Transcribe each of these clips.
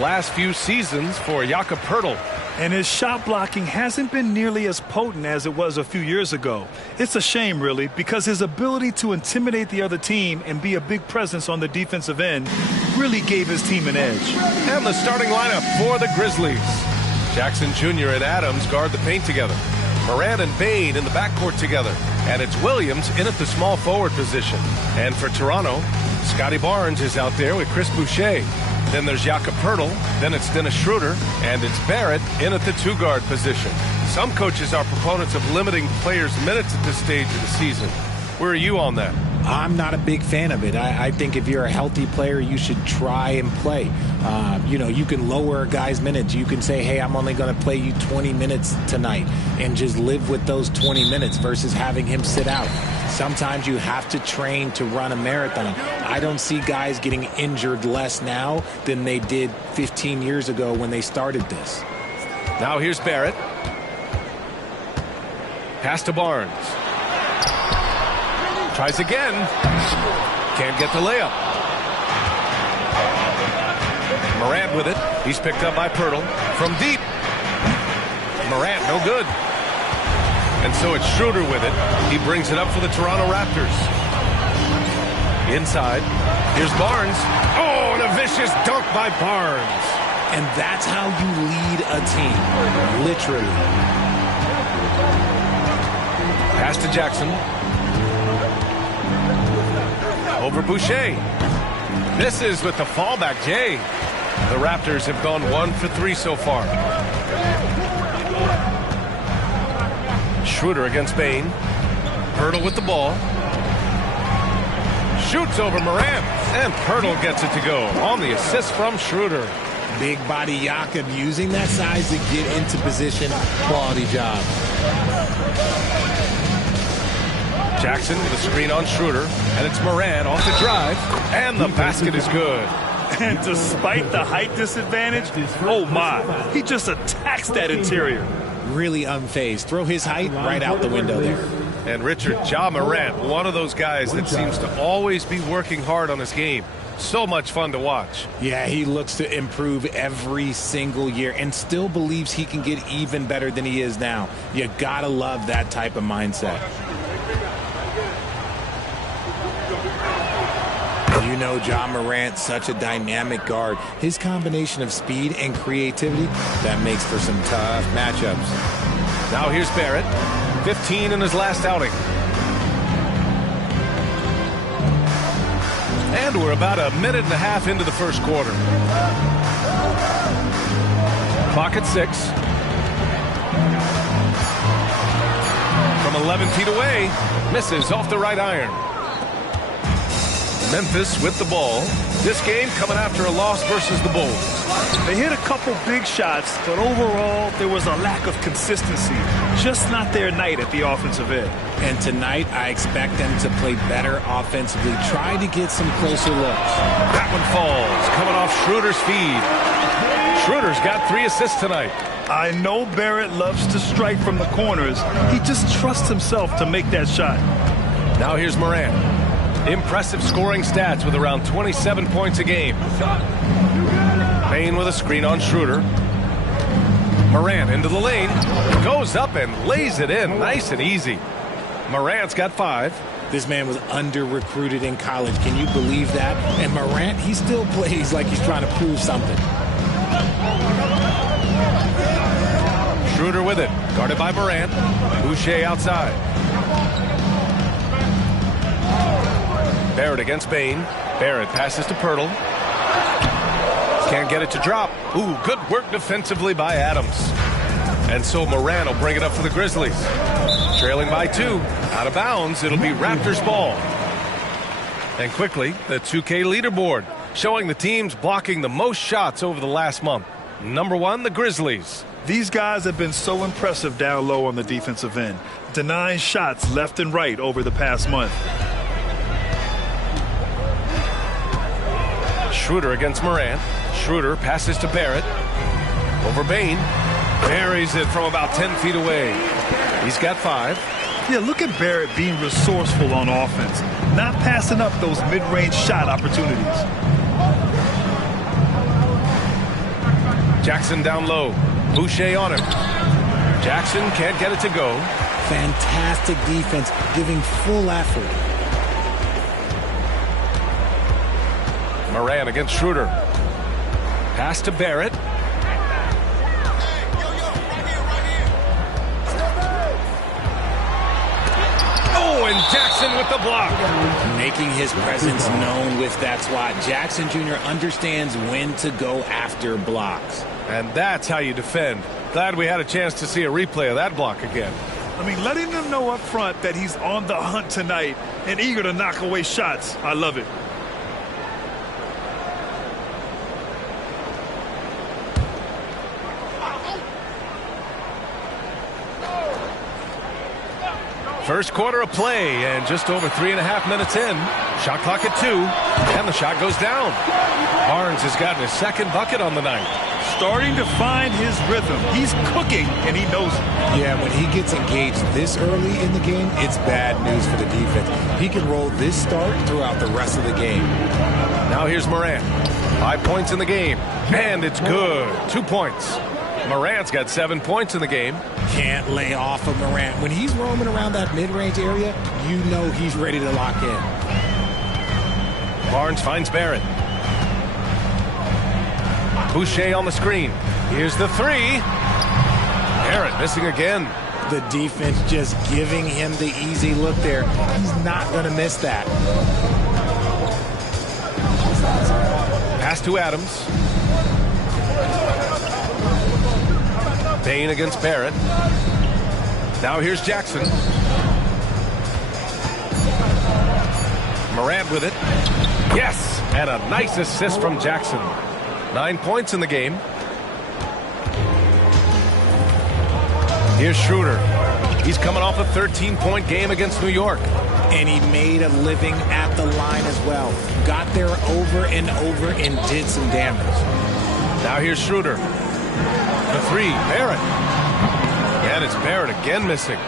last few seasons for Jakob Poeltl. And his shot blocking hasn't been nearly as potent as it was a few years ago. It's a shame, really, because his ability to intimidate the other team and be a big presence on the defensive end really gave his team an edge. And the starting lineup for the Grizzlies. Jackson Jr. and Adams guard the paint together. Morant and Bane in the backcourt together. And it's Williams in at the small forward position. And for Toronto, Scotty Barnes is out there with Chris Boucher. Then there's Jakob Poeltl, then it's Dennis Schroeder, and it's Barrett in at the two-guard position. Some coaches are proponents of limiting players' minutes at this stage of the season. Where are you on that? I'm not a big fan of it. I think if you're a healthy player, you should try and play. You can lower a guy's minutes. You can say, hey, I'm only going to play you 20 minutes tonight and just live with those 20 minutes versus having him sit out. Sometimes you have to train to run a marathon. I don't see guys getting injured less now than they did 15 years ago when they started this. Now here's Barrett. Pass to Barnes. Tries again. Can't get the layup. Morant with it. He's picked up by Poeltl from deep. Morant, no good. And so it's Schroeder with it. He brings it up for the Toronto Raptors. Inside. Here's Barnes. Oh, and a vicious dunk by Barnes. And that's how you lead a team. Literally. Pass to Jackson. Over Boucher. Misses with the fallback, Jay. The Raptors have gone 1 for 3 so far. Schroeder against Bane. Poeltl with the ball. Shoots over Morant. And Poeltl gets it to go on the assist from Schroeder. Big body Jakob using that size to get into position. Quality job. Jackson with a screen on Schroeder. And it's Morant off the drive. And the basket is good. And despite the height disadvantage, oh my, he just attacks that interior. Really unfazed. Throw his height right out the window there. And Richard, Ja Morant, one of those guys that seems to always be working hard on his game. So much fun to watch. Yeah, he looks to improve every single year and still believes he can get even better than he is now. You gotta love that type of mindset. You know Ja Morant, such a dynamic guard. His combination of speed and creativity, that makes for some tough matchups. Now here's Barrett, 15 in his last outing. And we're about a minute and a half into the first quarter. Clock at 6. From 11 feet away, misses off the right iron. Memphis with the ball. This game coming after a loss versus the Bulls. They hit a couple big shots, but overall there was a lack of consistency. Just not their night at the offensive end. And tonight I expect them to play better offensively. Try to get some closer looks. That one falls, coming off Schroeder's feed. Schroeder's got 3 assists tonight. I know Barrett loves to strike from the corners. He just trusts himself to make that shot. Now here's Morant. Impressive scoring stats with around 27 points a game. Bane with a screen on Schroeder. Morant into the lane. Goes up and lays it in nice and easy. Morant's got 5. This man was under-recruited in college. Can you believe that? And Morant, he still plays like he's trying to prove something. Schroeder with it. Guarded by Morant. Boucher outside. Barrett against Bane. Barrett passes to Poeltl. Can't get it to drop. Ooh, good work defensively by Adams. And so Morant will bring it up for the Grizzlies. Trailing by 2. Out of bounds. It'll be Raptors ball. And quickly, the 2K leaderboard showing the teams blocking the most shots over the last month. Number 1, the Grizzlies. These guys have been so impressive down low on the defensive end, denying shots left and right over the past month. Schroeder against Morant. Schroeder passes to Barrett. Over Bane. Buries it from about 10 feet away. He's got 5. Yeah, look at Barrett being resourceful on offense, not passing up those mid-range shot opportunities. Jackson down low. Boucher on him. Jackson can't get it to go. Fantastic defense, giving full effort. Moran against Schroeder. Pass to Barrett. Oh, and Jackson with the block. Making his presence known with that swat. Jackson Jr. understands when to go after blocks. And that's how you defend. Glad we had a chance to see a replay of that block again. I mean, letting them know up front that he's on the hunt tonight and eager to knock away shots. I love it. First quarter of play, and just over 3.5 minutes in. Shot clock at 2, and the shot goes down. Barnes has gotten his second bucket on the night. Starting to find his rhythm. He's cooking, and he knows it. Yeah, when he gets engaged this early in the game, it's bad news for the defense. He can roll this start throughout the rest of the game. Now here's Morant. 5 points in the game, and it's good. 2 points. Morant's got 7 points in the game. Can't lay off of Morant. When he's roaming around that mid-range area, you know he's ready to lock in. Barnes finds Barrett. Boucher on the screen. Here's the 3. Barrett missing again. The defense just giving him the easy look there. He's not going to miss that. Pass to Adams. Bain against Barrett. Now here's Jackson. Morant with it. Yes! And a nice assist from Jackson. 9 points in the game. Here's Schroeder. He's coming off a 13-point game against New York. And he made a living at the line as well. Got there over and over and did some damage. Now here's Schroeder. The 3, Barrett. And it's Barrett again missing.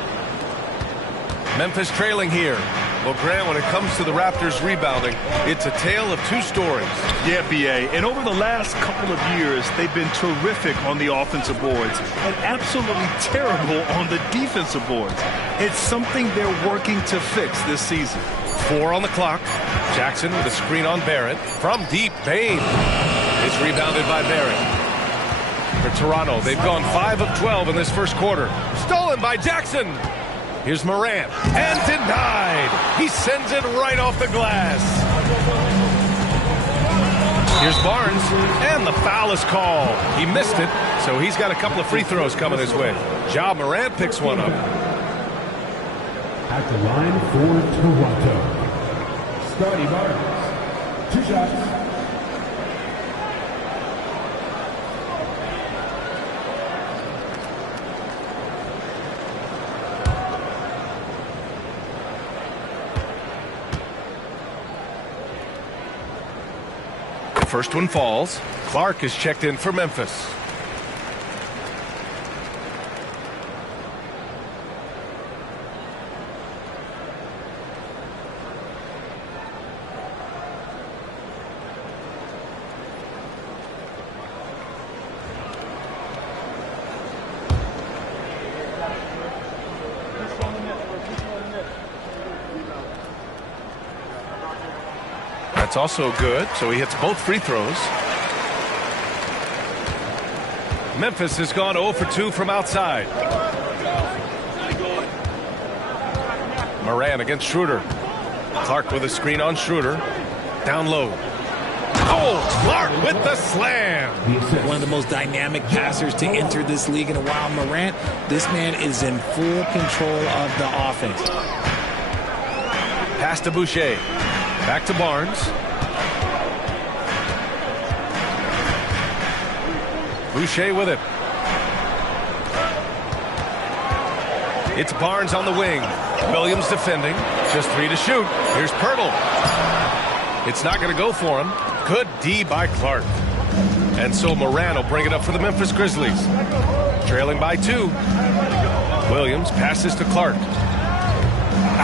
Memphis trailing here. Well, Grant, when it comes to the Raptors rebounding, it's a tale of 2 stories. Yeah, B.A. And over the last couple of years, they've been terrific on the offensive boards and absolutely terrible on the defensive boards. It's something they're working to fix this season. 4 on the clock. Jackson with a screen on Barrett. From deep, Bain. It's rebounded by Barrett. For Toronto, they've gone 5 of 12 in this first quarter. Stolen by Jackson. Here's Morant. And denied. He sends it right off the glass. Here's Barnes. And the foul is called. He missed it, so he's got a couple of free throws coming his way. Ja Morant picks one up. At the line for Toronto, Scotty Barnes. 2 shots. First one falls. Clark is checked in for Memphis. That's also good, so he hits both free throws. Memphis has gone 0 for 2 from outside. Moran against Schroeder. Clark with a screen on Schroeder. Down low. Oh, Clark with the slam. One of the most dynamic passers to enter this league in a while. Morant, this man is in full control of the offense. Pass to Boucher. Back to Barnes. Boucher with it. It's Barnes on the wing. Williams defending. Just 3 to shoot. Here's Pirtle. It's not going to go for him. Good D by Clark. And so Moran will bring it up for the Memphis Grizzlies. Trailing by 2. Williams passes to Clark.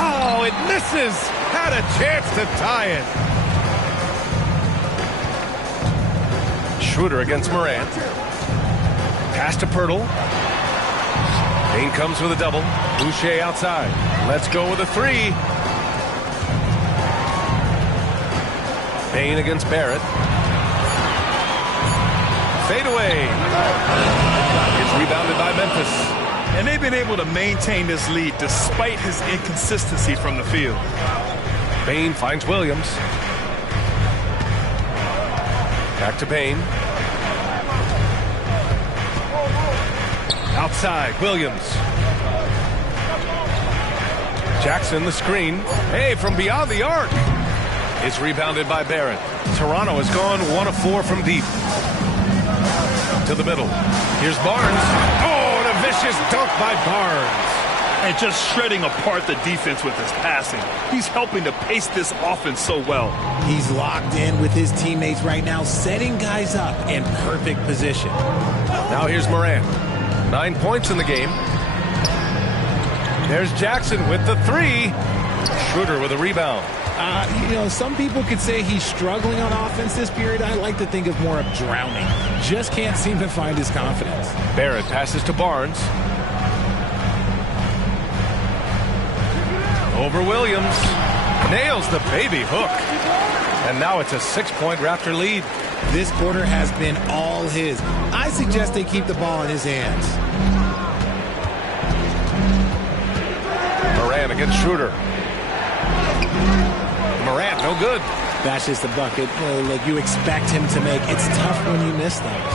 Oh, it misses. Had a chance to tie it. Schroeder against Morant. Pass to Pirtle. Payne comes with a double. Boucher outside. Let's go with a three. Payne against Barrett. Fade away. It's rebounded by Memphis. And they've been able to maintain this lead despite his inconsistency from the field. Payne finds Williams. Back to Payne. Outside, Williams. Jackson, the screen. Hey, from beyond the arc. It's rebounded by Barrett. Toronto has gone 1 of 4 from deep. To the middle. Here's Barnes. Oh, and a vicious dunk by Barnes. And just shredding apart the defense with his passing. He's helping to pace this offense so well. He's locked in with his teammates right now, setting guys up in perfect position. Now here's Morant. 9 points in the game. There's Jackson with the three. Schroeder with a rebound. Some people could say he's struggling on offense this period. I like to think of more of drowning. Just can't seem to find his confidence. Barrett passes to Barnes. Over Williams. Nails the baby hook. And now it's a 6-point Raptor lead. This quarter has been all his. I suggest they keep the ball in his hands. Morant against Schroeder. Morant, no good. That's just a bucket like you expect him to make. It's tough when you miss those.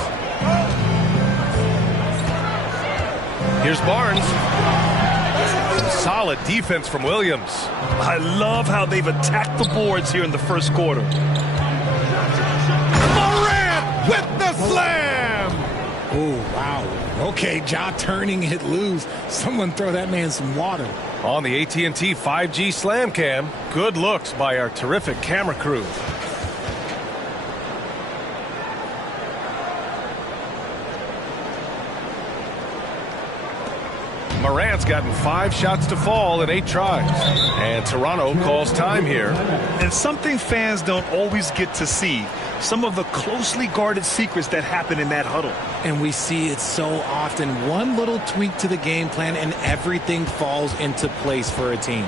Here's Barnes. Some solid defense from Williams. I love how they've attacked the boards here in the first quarter. Morant with the slam! Oh, wow. Okay, Ja turning it loose. Someone throw that man some water. On the AT&T 5G Slam Cam, good looks by our terrific camera crew. Morant's gotten 5 shots to fall in 8 tries. And Toronto calls time here. And something fans don't always get to see. Some of the closely guarded secrets that happen in that huddle. And we see it so often. One little tweak to the game plan and everything falls into place for a team.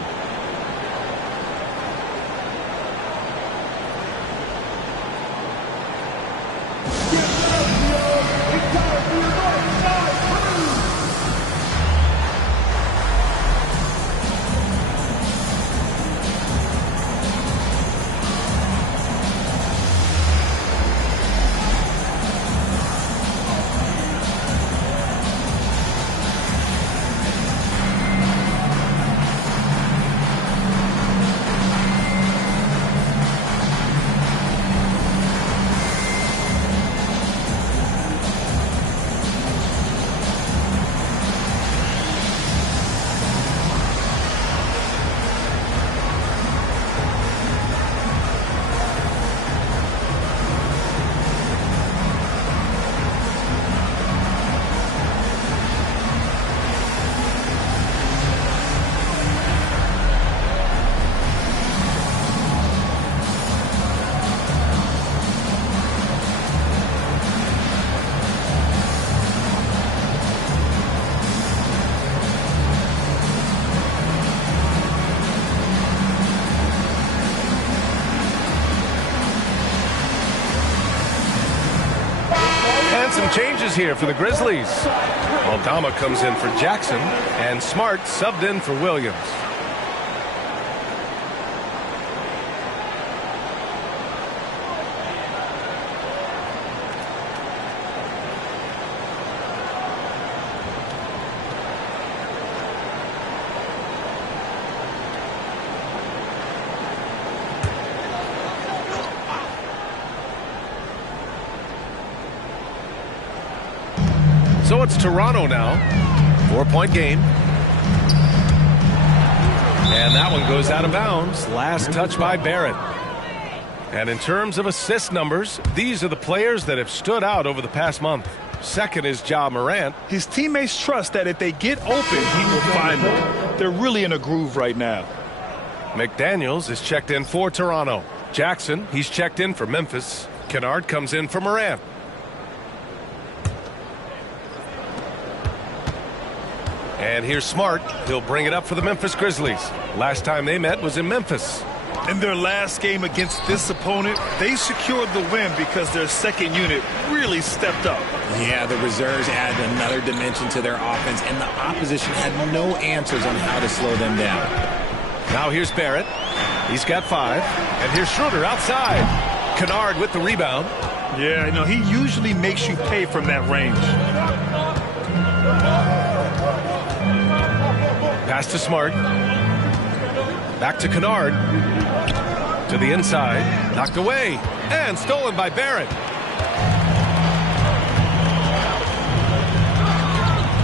Some changes here for the Grizzlies. Aldama comes in for Jackson, and Smart subbed in for Williams. So it's Toronto now. 4-point game. And that one goes out of bounds. Last touch by Barrett. And in terms of assist numbers, these are the players that have stood out over the past month. Second is Ja Morant. His teammates trust that if they get open, he will find them. They're really in a groove right now. McDaniels is checked in for Toronto. Jackson, he's checked in for Memphis. Kennard comes in for Morant. And here's Smart. He'll bring it up for the Memphis Grizzlies. Last time they met was in Memphis. In their last game against this opponent, they secured the win because their second unit really stepped up. Yeah, the reserves added another dimension to their offense, and the opposition had no answers on how to slow them down. Now here's Barrett. He's got 5. And here's Schroeder outside. Kennard with the rebound. Yeah, he usually makes you pay from that range. Pass to Smart. Back to Kennard. To the inside. Knocked away. And stolen by Barrett.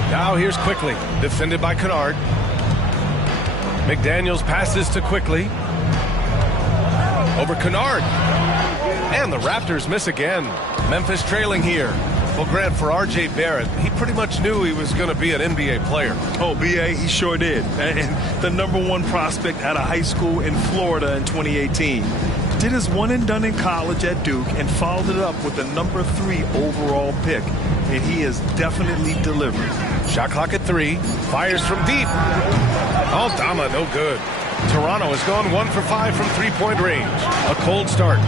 Now here's Quickly. Defended by Kennard. McDaniels passes to Quickly. Over Kennard. And the Raptors miss again. Memphis trailing here. Well, Grant, for R.J. Barrett, he pretty much knew he was going to be an NBA player. Oh, B.A., he sure did. And the #1 prospect out of high school in Florida in 2018. Did his one and done in college at Duke and followed it up with the #3 overall pick. And he has definitely delivered. Shot clock at 3. Fires from deep. Aldama, no good. Toronto has gone 1 for 5 from three-point range. A cold start.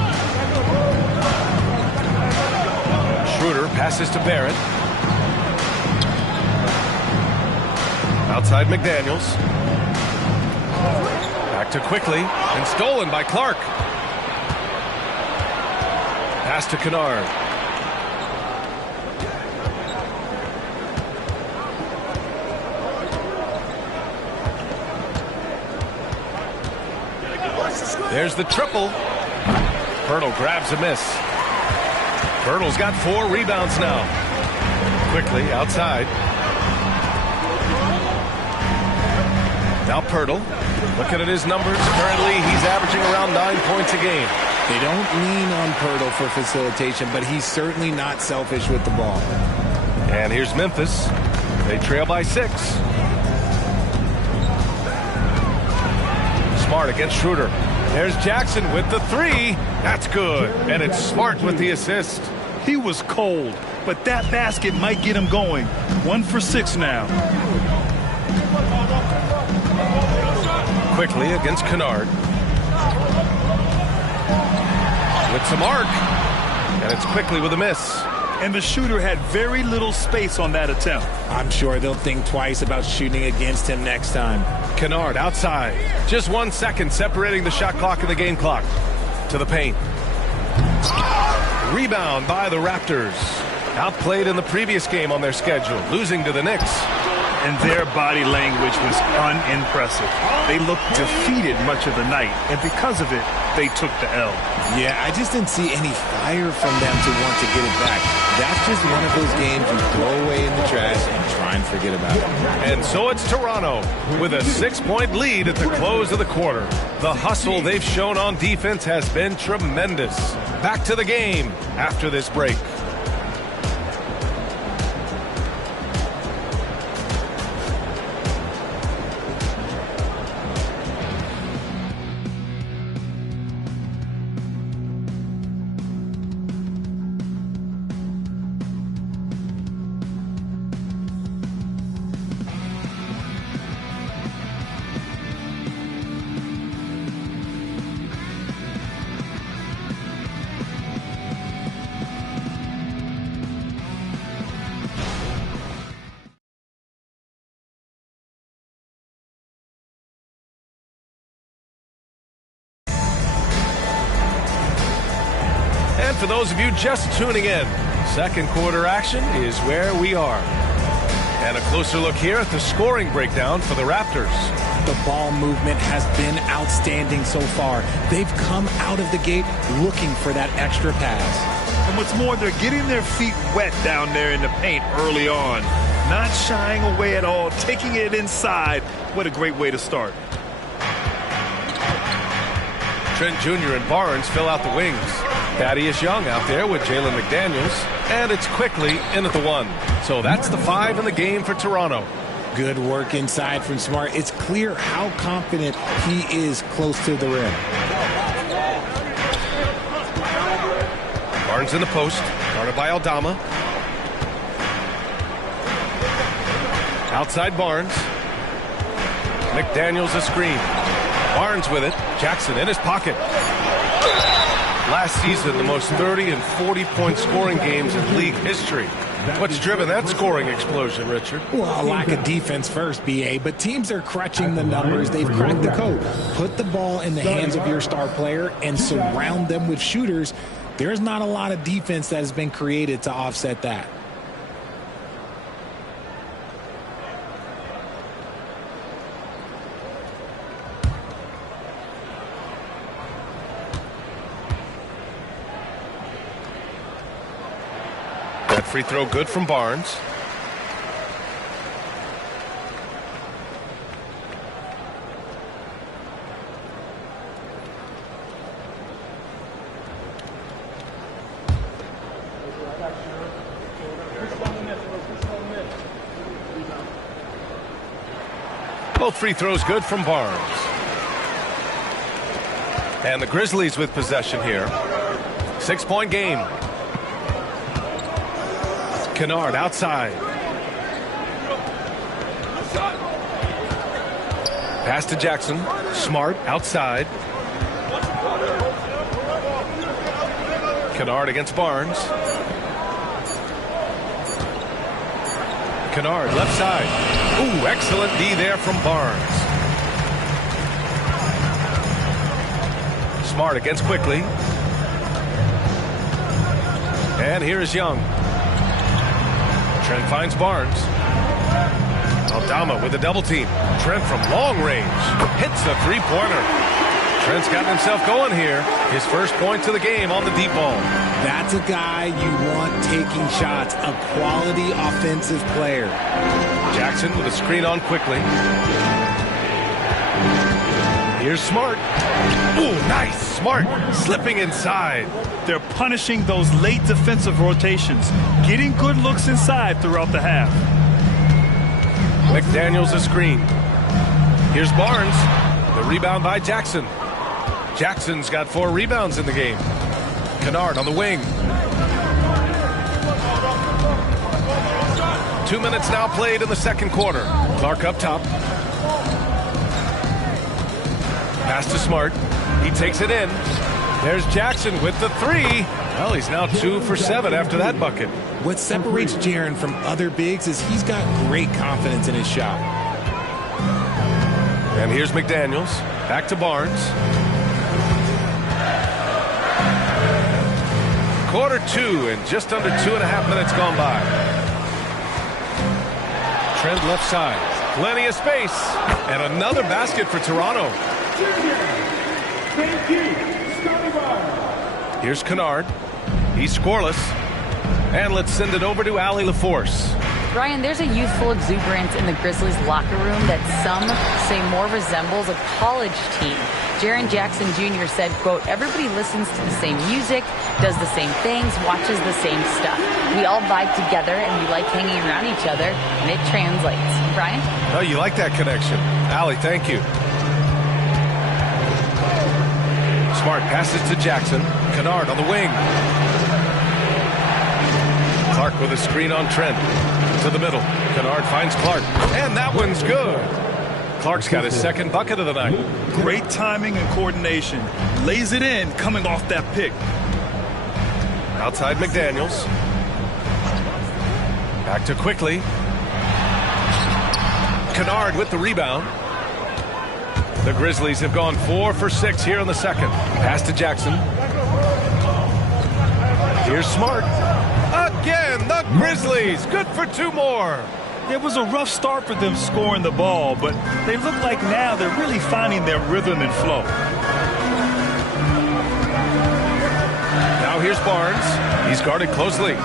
Schroeder passes to Barrett. Outside McDaniels. Back to Quickly. And stolen by Clark. Pass to Kennard. There's the triple. Pirtle grabs a miss. Pirtle's got 4 rebounds now. Quickly outside. Now Pirtle. Looking at his numbers. Currently, he's averaging around 9 points a game. They don't lean on Pirtle for facilitation, but he's certainly not selfish with the ball. And here's Memphis. They trail by 6. Smart against Schroeder. There's Jackson with the 3. That's good. And it's Smart with the assist. He was cold, but that basket might get him going. 1 for 6 now. Quickly against Kennard. With some arc. And it's Quickly with a miss. And the shooter had very little space on that attempt. I'm sure they'll think twice about shooting against him next time. Kennard outside. Just 1 second separating the shot clock and the game clock. To the paint. Rebound by the Raptors. Outplayed in the previous game on their schedule, losing to the Knicks. And their body language was unimpressive. They looked defeated much of the night, and because of it, they took the L. Yeah, I just didn't see any fire from them to want to get it back. That's just one of those games you throw away in the trash and try and forget about it. And so it's Toronto with a 6-point lead at the close of the quarter. The hustle they've shown on defense has been tremendous. Back to the game after this break. For those of you just tuning in, second quarter action is where we are. And a closer look here at the scoring breakdown for the Raptors. The ball movement has been outstanding so far. They've come out of the gate looking for that extra pass. And what's more, they're getting their feet wet down there in the paint early on. Not shying away at all, taking it inside. What a great way to start. Trent Jr. and Barnes fill out the wings. Thaddeus Young out there with Jalen McDaniels. And it's Quickly in at the 1. So that's the 5 in the game for Toronto. Good work inside from Smart. It's clear how confident he is close to the rim. Barnes in the post, guarded by Aldama. Outside Barnes. McDaniels a screen. Barnes with it. Jackson in his pocket. Last season, the most 30 and 40-point scoring games in league history. What's driven that scoring explosion, Richard? Well, a lack of defense first, B.A., but teams are crutching the numbers. They've cracked the code. Put the ball in the hands of your star player and surround them with shooters. There's not a lot of defense that has been created to offset that. That free throw good from Barnes. Both free throws good from Barnes. And the Grizzlies with possession here. 6-point game. Kennard outside. Pass to Jackson. Smart outside. Kennard against Barnes. Kennard left side. Ooh, excellent D there from Barnes. Smart against Quickly. And here is Young. Trent finds Barnes. Aldama with a double team. Trent from long range hits a three-pointer. Trent's gotten himself going here. His first point to the game on the deep ball. That's a guy you want taking shots, a quality offensive player. Jackson with a screen on Quickly. Here's Smart. Ooh, nice. Smart slipping inside. They're punishing those late defensive rotations, getting good looks inside throughout the half. McDaniels a screen. Here's Barnes. The rebound by Jackson. Jackson's got 4 rebounds in the game. Kennard on the wing. 2 minutes now played in the second quarter. Clark up top. Pass to Smart. He takes it in. There's Jackson with the 3. Well, he's now 2 for 7 after that bucket. What separates Jaren from other bigs is he's got great confidence in his shot. And here's McDaniels. Back to Barnes. Quarter 2 and just under 2.5 minutes gone by. Trent left side. Plenty of space. And another basket for Toronto. Here's Kennard. He's scoreless. And let's send it over to Allie LaForce. Ryan, there's a youthful exuberance in the Grizzlies locker room that some say more resembles a college team. Jaren Jackson Jr. said, quote, everybody listens to the same music, does the same things, watches the same stuff. We all vibe together and we like hanging around each other, and it translates. Ryan? Oh, you like that connection. Allie, thank you. Smart passes to Jackson. Kennard on the wing. Clark with a screen on Trent. To the middle. Kennard finds Clark. And that one's good. Clark's got his second bucket of the night. Great timing and coordination. Lays it in coming off that pick. Outside McDaniels. Back to Quickly. Kennard with the rebound. The Grizzlies have gone 4 for 6 here in the second. Pass to Jackson. Here's Smart. Again, the Grizzlies. Good for 2 more. It was a rough start for them scoring the ball, but they look like now they're really finding their rhythm and flow. Now here's Barnes. He's guarded closely.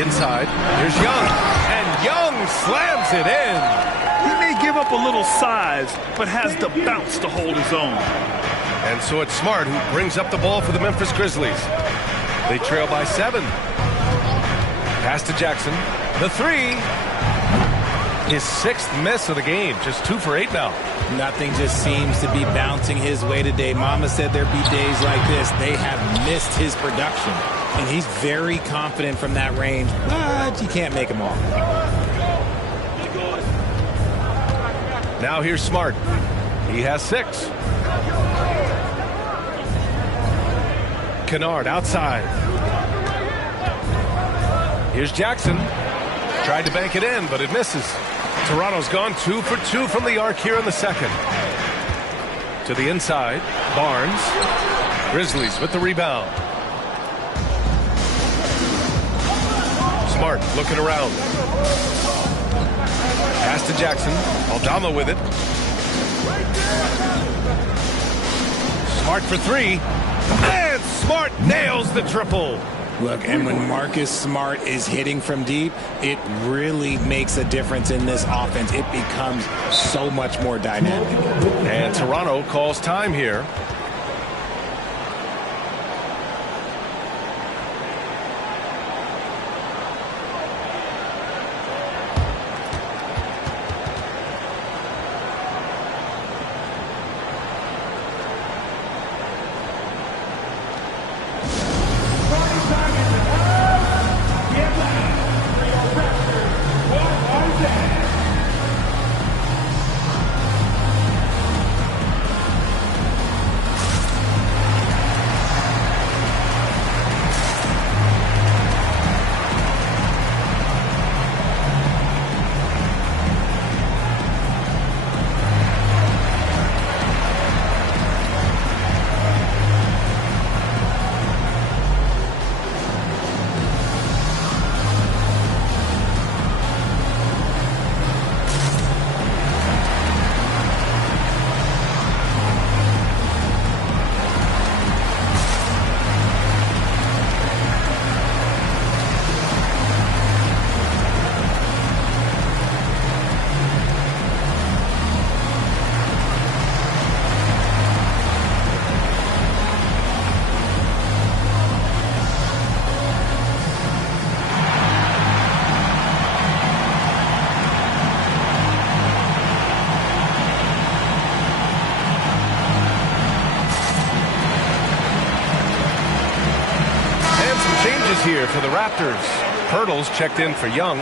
Inside. Here's Young. And Young slams it in. He may give up a little size, but has the bounce to hold his own. And so it's Smart who brings up the ball for the Memphis Grizzlies. They trail by 7. Pass to Jackson. The 3. His 6th miss of the game, just 2 for 8 now. Nothing just seems to be bouncing his way today. Mama said there'd be days like this. They have missed his production. And he's very confident from that range, but you can't make him all. Now here's Smart. He has 6. Kennard outside. Here's Jackson. Tried to bank it in, but it misses. Toronto's gone 2 for 2 from the arc here in the second. To the inside, Barnes. Grizzlies with the rebound. Smart looking around. Pass to Jackson. Aldama with it. Smart for 3. And Smart nails the triple. Look, and when Marcus Smart is hitting from deep, it really makes a difference in this offense. It becomes so much more dynamic. And Toronto calls time here. Here for the Raptors. Pirtle's checked in for Young.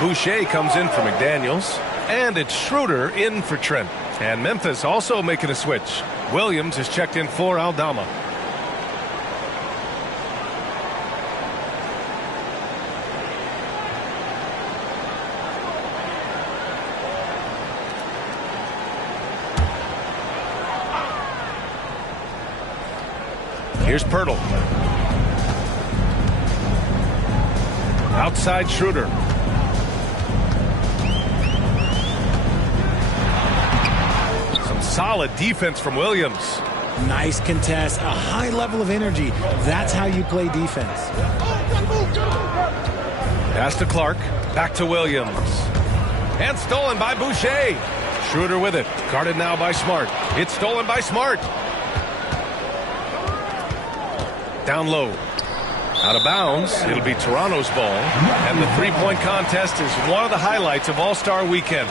Boucher comes in for McDaniels. And it's Schroeder in for Trent. And Memphis also making a switch. Williams is checked in for Aldama. Here's Pirtle. Outside Schroeder. Some solid defense from Williams. Nice contest, a high level of energy. That's how you play defense. Pass to Clark. Back to Williams. And stolen by Boucher. Schroeder with it. Guarded now by Smart. It's stolen by Smart. Down low. Out of bounds. It'll be Toronto's ball. And the three-point contest is one of the highlights of All-Star Weekend.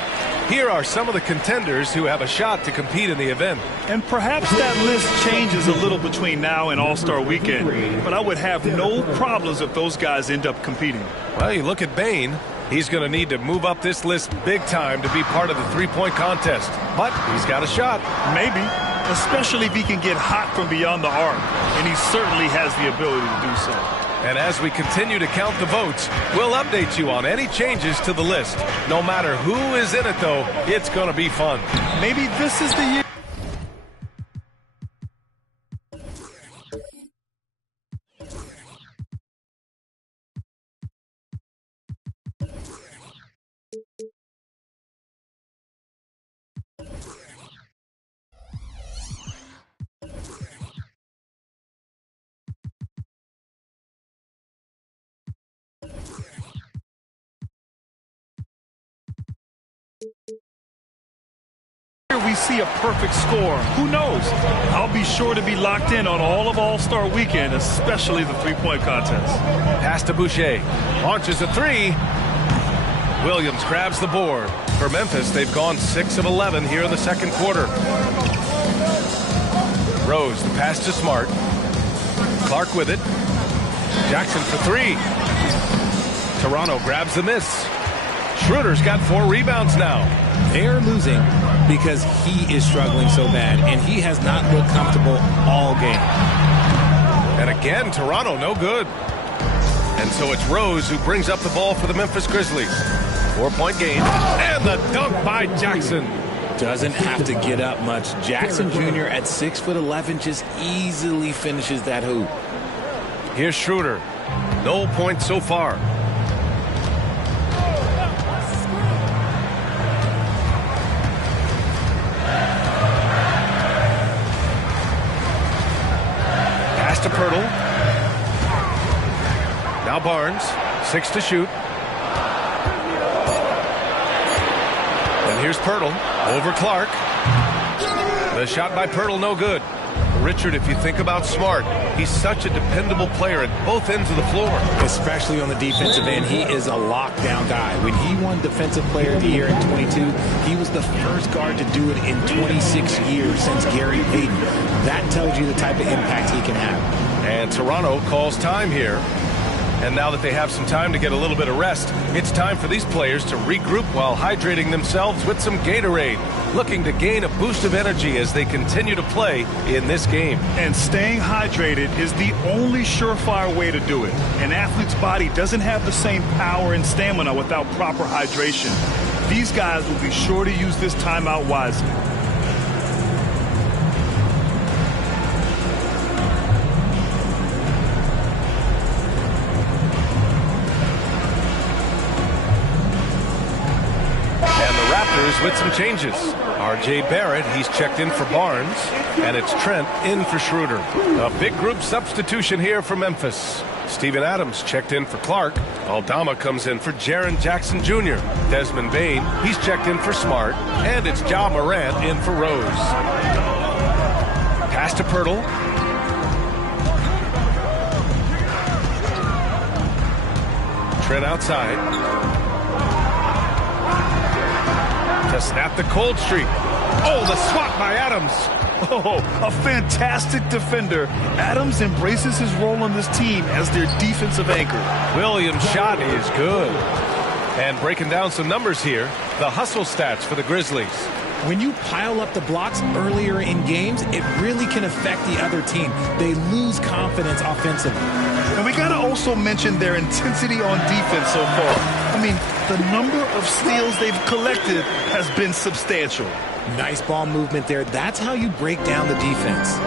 Here are some of the contenders who have a shot to compete in the event. And perhaps that list changes a little between now and All-Star Weekend. But I would have no problems if those guys end up competing. Well, you look at Bane. He's going to need to move up this list big time to be part of the three-point contest. But he's got a shot. Maybe. Especially if he can get hot from beyond the arc. And he certainly has the ability to do so. And as we continue to count the votes, we'll update you on any changes to the list. No matter who is in it, though, it's going to be fun. Maybe this is the year. We see a perfect score. Who knows? I'll be sure to be locked in on all of All-Star Weekend, especially the three-point contest. Pass to Boucher. Launches a three. Williams grabs the board. For Memphis, they've gone 6 of 11 here in the second quarter. Rose, the pass to Smart. Clark with it. Jackson for 3. Toronto grabs the miss. Schroeder's got 4 rebounds now. They're losing because he is struggling so bad, and he has not looked comfortable all game. And again, Toronto no good. And so it's Rose who brings up the ball for the Memphis Grizzlies. 4-point game. And the dunk by Jackson. Doesn't have to get up much. Jackson Jr. at 6'11" just easily finishes that hoop. Here's Schroeder. No points so far. Pass to Pirtle. Now Barnes. 6 to shoot. And here's Pirtle. Over Clark. The shot by Pirtle no good. Richard, if you think about Smart, he's such a dependable player at both ends of the floor. Especially on the defensive end, he is a lockdown guy. When he won Defensive Player of the Year in 22, he was the first guard to do it in 26 years since Gary Payton. That tells you the type of impact he can have. And Toronto calls time here. And now that they have some time to get a little bit of rest, it's time for these players to regroup while hydrating themselves with some Gatorade, looking to gain a boost of energy as they continue to play in this game. And staying hydrated is the only surefire way to do it. An athlete's body doesn't have the same power and stamina without proper hydration. These guys will be sure to use this timeout wisely. With some changes. R.J. Barrett, he's checked in for Barnes, and it's Trent in for Schroeder. A big group substitution here for Memphis. Steven Adams checked in for Clark. Aldama comes in for Jaren Jackson Jr. Desmond Bane, he's checked in for Smart, and it's Ja Morant in for Rose. Pass to Pirtle. Trent outside. To snap the cold streak. Oh, the swat by Adams. Oh, a fantastic defender. Adams embraces his role on this team as their defensive anchor. Williams' shot is good. And breaking down some numbers here, the hustle stats for the Grizzlies. When you pile up the blocks earlier in games, it really can affect the other team. They lose confidence offensively. And we got to also mention their intensity on defense so far. I mean, the number of steals they've collected has been substantial. Nice ball movement there. That's how you break down the defense.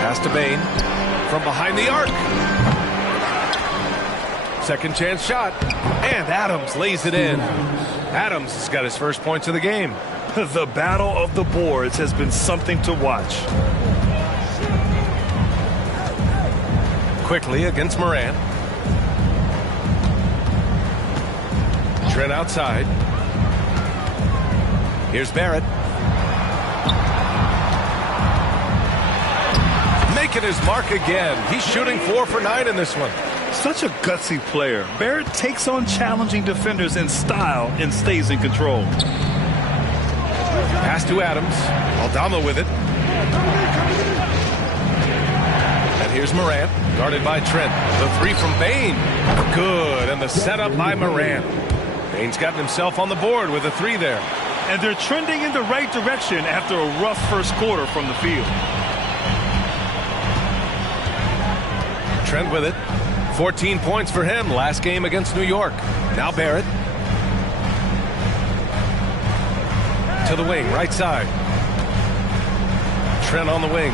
Pass to Bane from behind the arc. Second chance shot. And Adams lays it in. Adams has got his first points of the game. The battle of the boards has been something to watch. Quickly against Morant. Trent outside. Here's Barrett. Making his mark again. He's shooting 4 for 9 in this one. Such a gutsy player. Barrett takes on challenging defenders in style and stays in control. Pass to Adams. Aldama with it. And here's Morant, guarded by Trent. The 3 from Bane. Good. And the setup by Morant. Bane's gotten himself on the board with a 3 there. And they're trending in the right direction after a rough first quarter from the field. Trent with it. 14 points for him last game against New York. Now Barrett. To the wing, right side. Trent on the wing.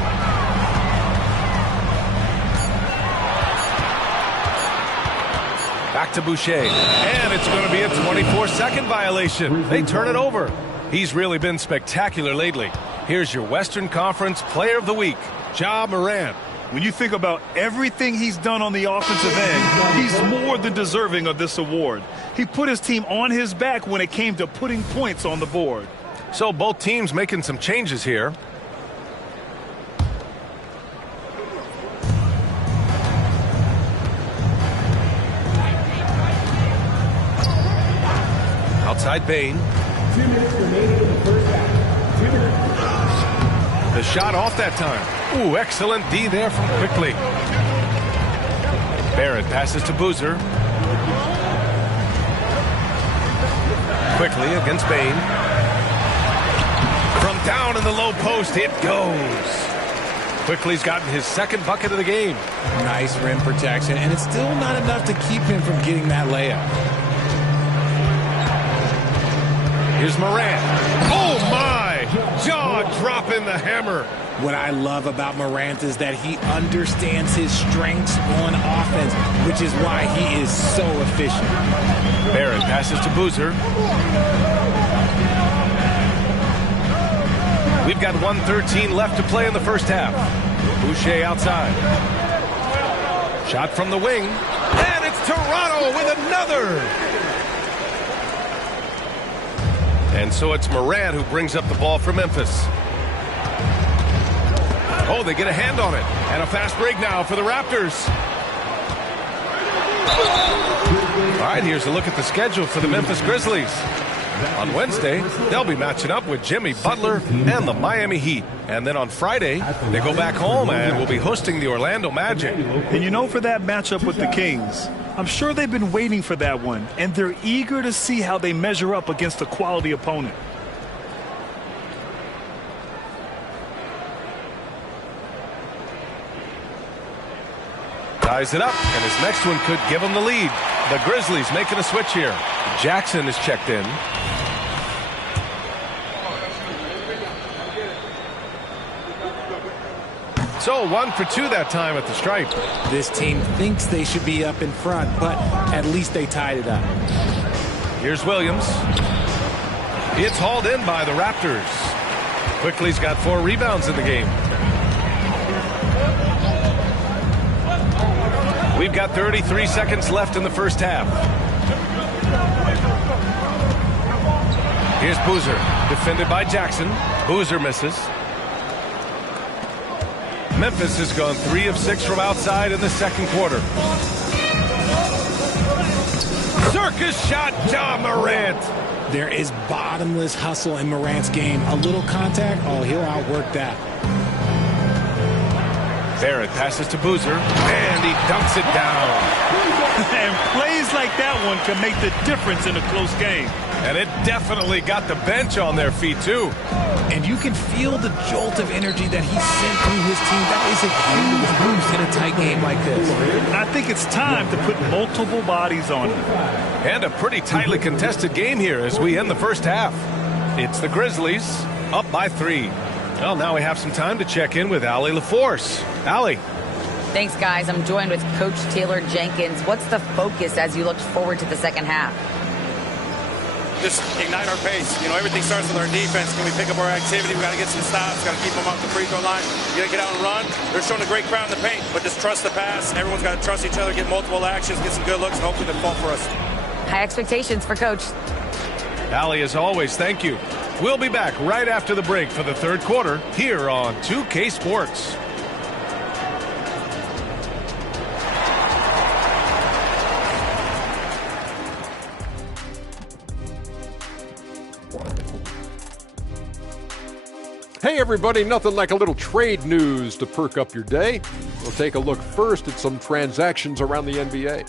Back to Boucher. And it's going to be a 24-second violation. They turn it over. He's really been spectacular lately. Here's your Western Conference Player of the Week, Ja Morant. When you think about everything he's done on the offensive end, he's more than deserving of this award. He put his team on his back when it came to putting points on the board. So both teams making some changes here. Outside Bain. 2 minutes remaining in the first half. 2 minutes. The shot off that time. Ooh, excellent D there from Quickly. Barrett passes to Boozer. Quickly against Bain. From down in the low post, it goes. Quickly's gotten his second bucket of the game. Nice rim protection, and it's still not enough to keep him from getting that layup. Here's Morant. Oh, my! Jaw dropping the hammer. What I love about Morant is that he understands his strengths on offense, which is why he is so efficient. Barrett passes to Boozer. We've got 1:13 left to play in the first half. Boucher outside. Shot from the wing. And it's Toronto with another. And so it's Morant who brings up the ball for Memphis. Oh, they get a hand on it. And a fast break now for the Raptors. All right, here's a look at the schedule for the Memphis Grizzlies. On Wednesday, they'll be matching up with Jimmy Butler and the Miami Heat. And then on Friday, they go back home and will be hosting the Orlando Magic. And you know, for that matchup with the Kings, I'm sure they've been waiting for that one, and they're eager to see how they measure up against a quality opponent. Ties it up, and his next one could give him the lead. The Grizzlies making a switch here. Jackson is checked in. So 1 for 2 that time at the stripe. This team thinks they should be up in front, but at least they tied it up. Here's Williams. It's hauled in by the Raptors. Quickly's got 4 rebounds in the game. We've got 33 seconds left in the first half. Here's Boozer, defended by Jackson. Boozer misses. Memphis has gone 3 of 6 from outside in the second quarter. Circus shot, Ja Morant. There is bottomless hustle in Morant's game. A little contact, oh, he'll outwork that. Barrett passes to Boozer, and he dunks it down. And plays like that one can make the difference in a close game. And it definitely got the bench on their feet, too. And you can feel the jolt of energy that he sent through his team. That is a huge boost in a tight game like this. And I think it's time to put multiple bodies on him. And a pretty tightly contested game here as we end the first half. It's the Grizzlies up by 3. Well, now we have some time to check in with Allie LaForce. Allie. Thanks, guys. I'm joined with Coach Taylor Jenkins. What's the focus as you look forward to the second half? Just ignite our pace. You know, everything starts with our defense. Can we pick up our activity? We got to get some stops. Got to keep them off the free throw line. You got to get out and run. They're showing a great crowd in the paint, but just trust the pass. Everyone's got to trust each other, get multiple actions, get some good looks, and hopefully they fall for us. High expectations for Coach. Allie, as always, thank you. We'll be back right after the break for the third quarter here on 2K Sports. Hey everybody, nothing like a little trade news to perk up your day. We'll take a look first at some transactions around the NBA.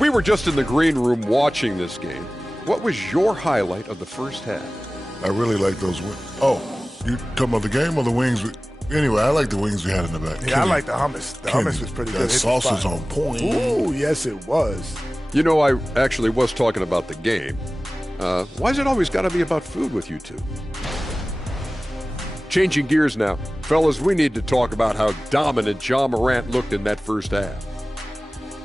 We were just in the green room watching this game. What was your highlight of the first half? I really like those wings. Oh, you talking about the game or the wings? Anyway, I like the wings we had in the back. Yeah, I like the hummus. The hummus was pretty good. That sauce was on point. Ooh, yes it was. You know, I actually was talking about the game. Why's it always got to be about food with you two? Changing gears now. Fellas, we need to talk about how dominant Ja Morant looked in that first half.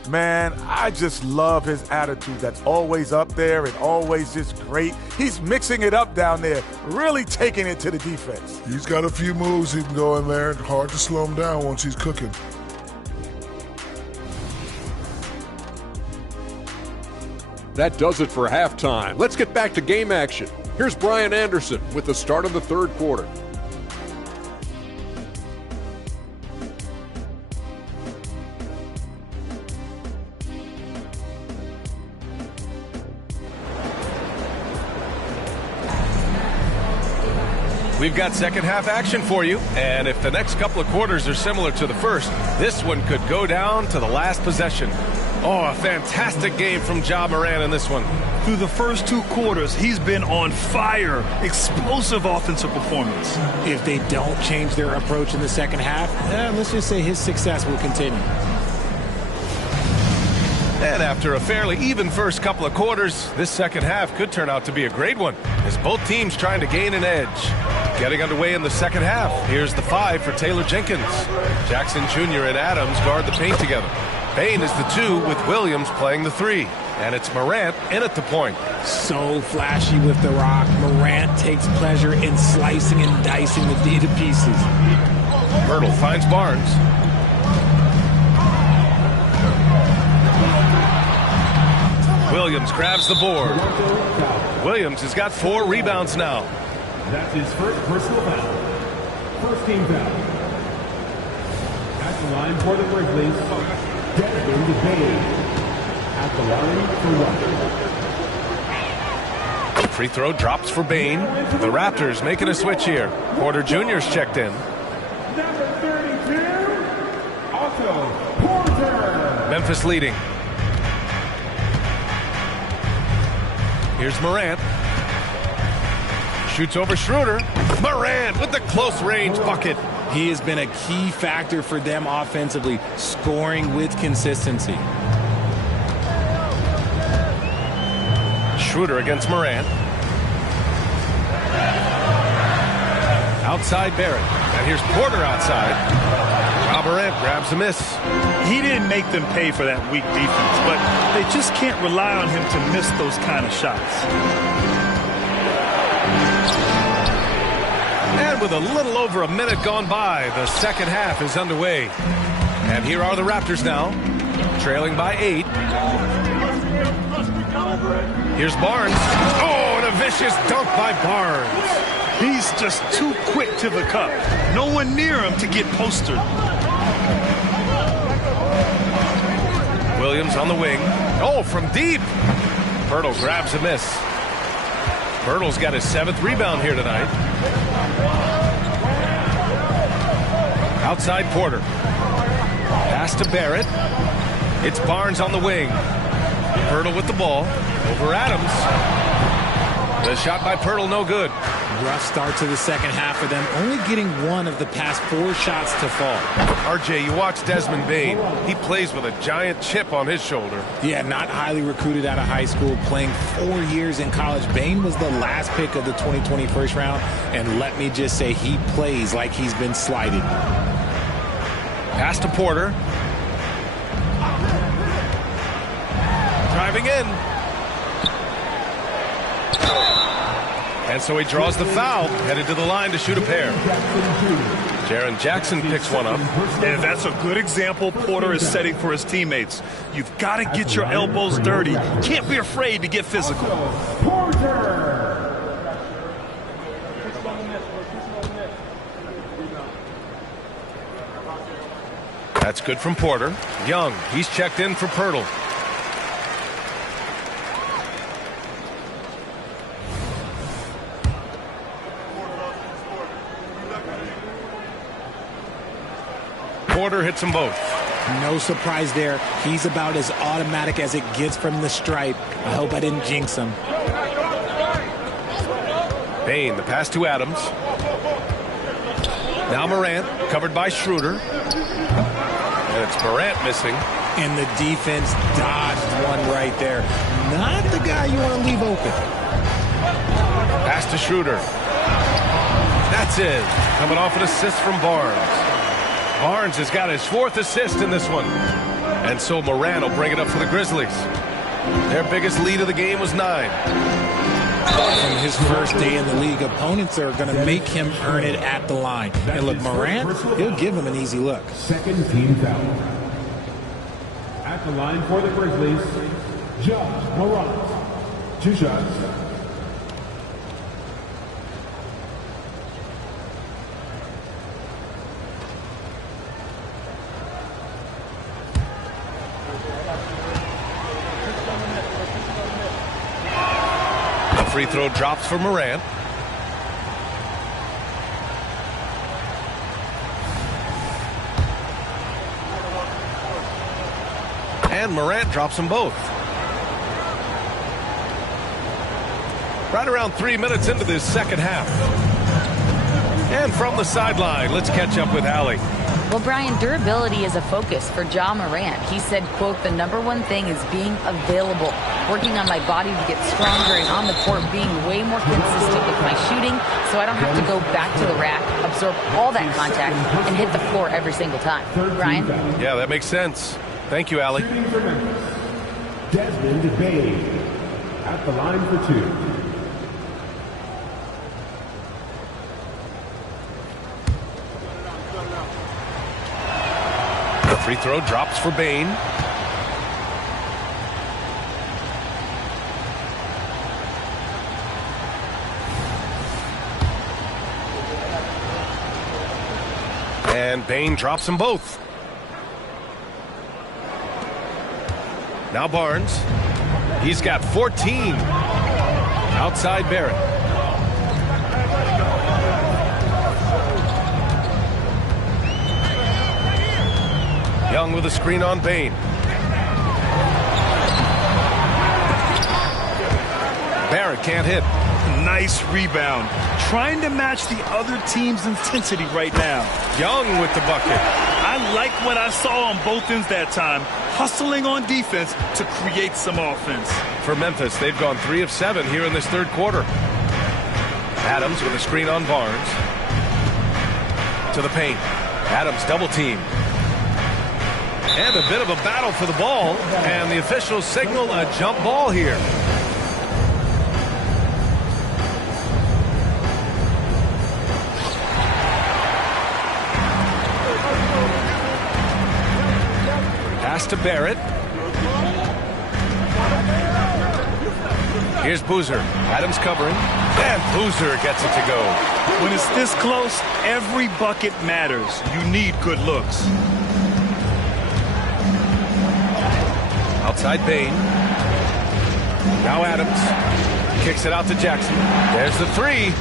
Man, I just love his attitude. That's always up there and always just great. He's mixing it up down there, really taking it to the defense. He's got a few moves he can go in there. Hard to slow him down once he's cooking. That does it for halftime. Let's get back to game action. Here's Brian Anderson with the start of the third quarter. We've got second half action for you, and if the next couple of quarters are similar to the first, this one could go down to the last possession. Oh, a fantastic game from Ja Morant in this one. Through the first 2 quarters, he's been on fire. Explosive offensive performance. If they don't change their approach in the second half, let's just say his success will continue. And after a fairly even first couple of quarters, this second half could turn out to be a great one, as both teams trying to gain an edge. Getting underway in the second half, here's the 5 for Taylor Jenkins. Jackson Jr. and Adams guard the paint together. Bain is the 2 with Williams playing the 3. And it's Morant in at the point. So flashy with the rock. Morant takes pleasure in slicing and dicing the D to pieces. Pirtle finds Barnes. Williams grabs the board. Williams has got 4 rebounds now. That's his first personal foul. First team foul. At the line for the Grizzlies, Desmond Bain. At the line for 1. Free throw drops for Bain. The Raptors making a switch here. Porter Jr.'s checked in. Number 32, Otto Porter. Memphis leading. Here's Morant. Shoots over Schroeder. Morant with the close range bucket. He has been a key factor for them offensively, scoring with consistency. Schroeder against Morant. Outside Barrett. And here's Porter outside. Ja Morant grabs a miss. He didn't make them pay for that weak defense, but they just can't rely on him to miss those kind of shots. And with a little over a minute gone by, the second half is underway. And here are the Raptors now, trailing by 8. Here's Barnes. Oh, and a vicious dunk by Barnes. He's just too quick to the cup. No one near him to get postered. Williams on the wing. Oh, from deep. Pirtle grabs a miss. Pirtle's got his 7th rebound here tonight. Outside Porter. Pass to Barrett. It's Barnes on the wing. Pirtle with the ball. Over Adams. The shot by Pirtle, no good. Rough start to the second half for them, only getting 1 of the past 4 shots to fall. RJ, you watch Desmond Bain. He plays with a giant chip on his shoulder. Yeah, not highly recruited out of high school, playing 4 years in college. Bain was the last pick of the 2020 first round, and let me just say he plays like he's been slighted. Pass to Porter. Driving in. And so he draws the foul, headed to the line to shoot a pair. Jaren Jackson picks one up. And that's a good example Porter is setting for his teammates. You've got to get your elbows dirty. Can't be afraid to get physical. That's good from Porter. Young, he's checked in for Pirtle. Porter hits them both. No surprise there. He's about as automatic as it gets from the stripe. I hope I didn't jinx him. Bain, the pass to Adams. Now Morant, covered by Schroeder. And it's Morant missing. And the defense dodged one right there. Not the guy you want to leave open. Pass to Schroeder. That's it. Coming off an assist from Barnes. Barnes has got his 4th assist in this one. And so Morant will bring it up for the Grizzlies. Their biggest lead of the game was 9. From his first day in the league, opponents are going to make him earn it at the line. And look, Morant, he'll give him an easy look. Second team foul. At the line for the Grizzlies, Ja Morant. 2 shots. Free throw drops for Morant. and Morant drops them both. Right around 3 minutes into this second half. And from the sideline, let's catch up with Allie. Well, Brian, durability is a focus for Ja Morant. He said, quote, "The number one thing is being available, working on my body to get stronger, and on the court being way more consistent with my shooting so I don't have to go back to the rack, absorb all that contact, and hit the floor every single time." Brian? Yeah, that makes sense. Thank you, Allie. Desmond Bain at the line for 2. The free throw drops for Bain. And Bain drops them both. Now Barnes. He's got 14. Outside Barrett. Young with a screen on Bain. Barrett can't hit. Nice rebound. Trying to match the other team's intensity right now. Young with the bucket. I like what I saw on both ends that time. Hustling on defense to create some offense. For Memphis, they've gone 3 of 7 here in this third quarter. Adams with a screen on Barnes. To the paint. Adams double team. And a bit of a battle for the ball. And the officials signal a jump ball here. Pass to Barrett. Here's Boozer. Adams covering. And Boozer gets it to go. When it's this close, every bucket matters. You need good looks. Outside Bain. Now Adams. Kicks it out to Jackson. There's the three.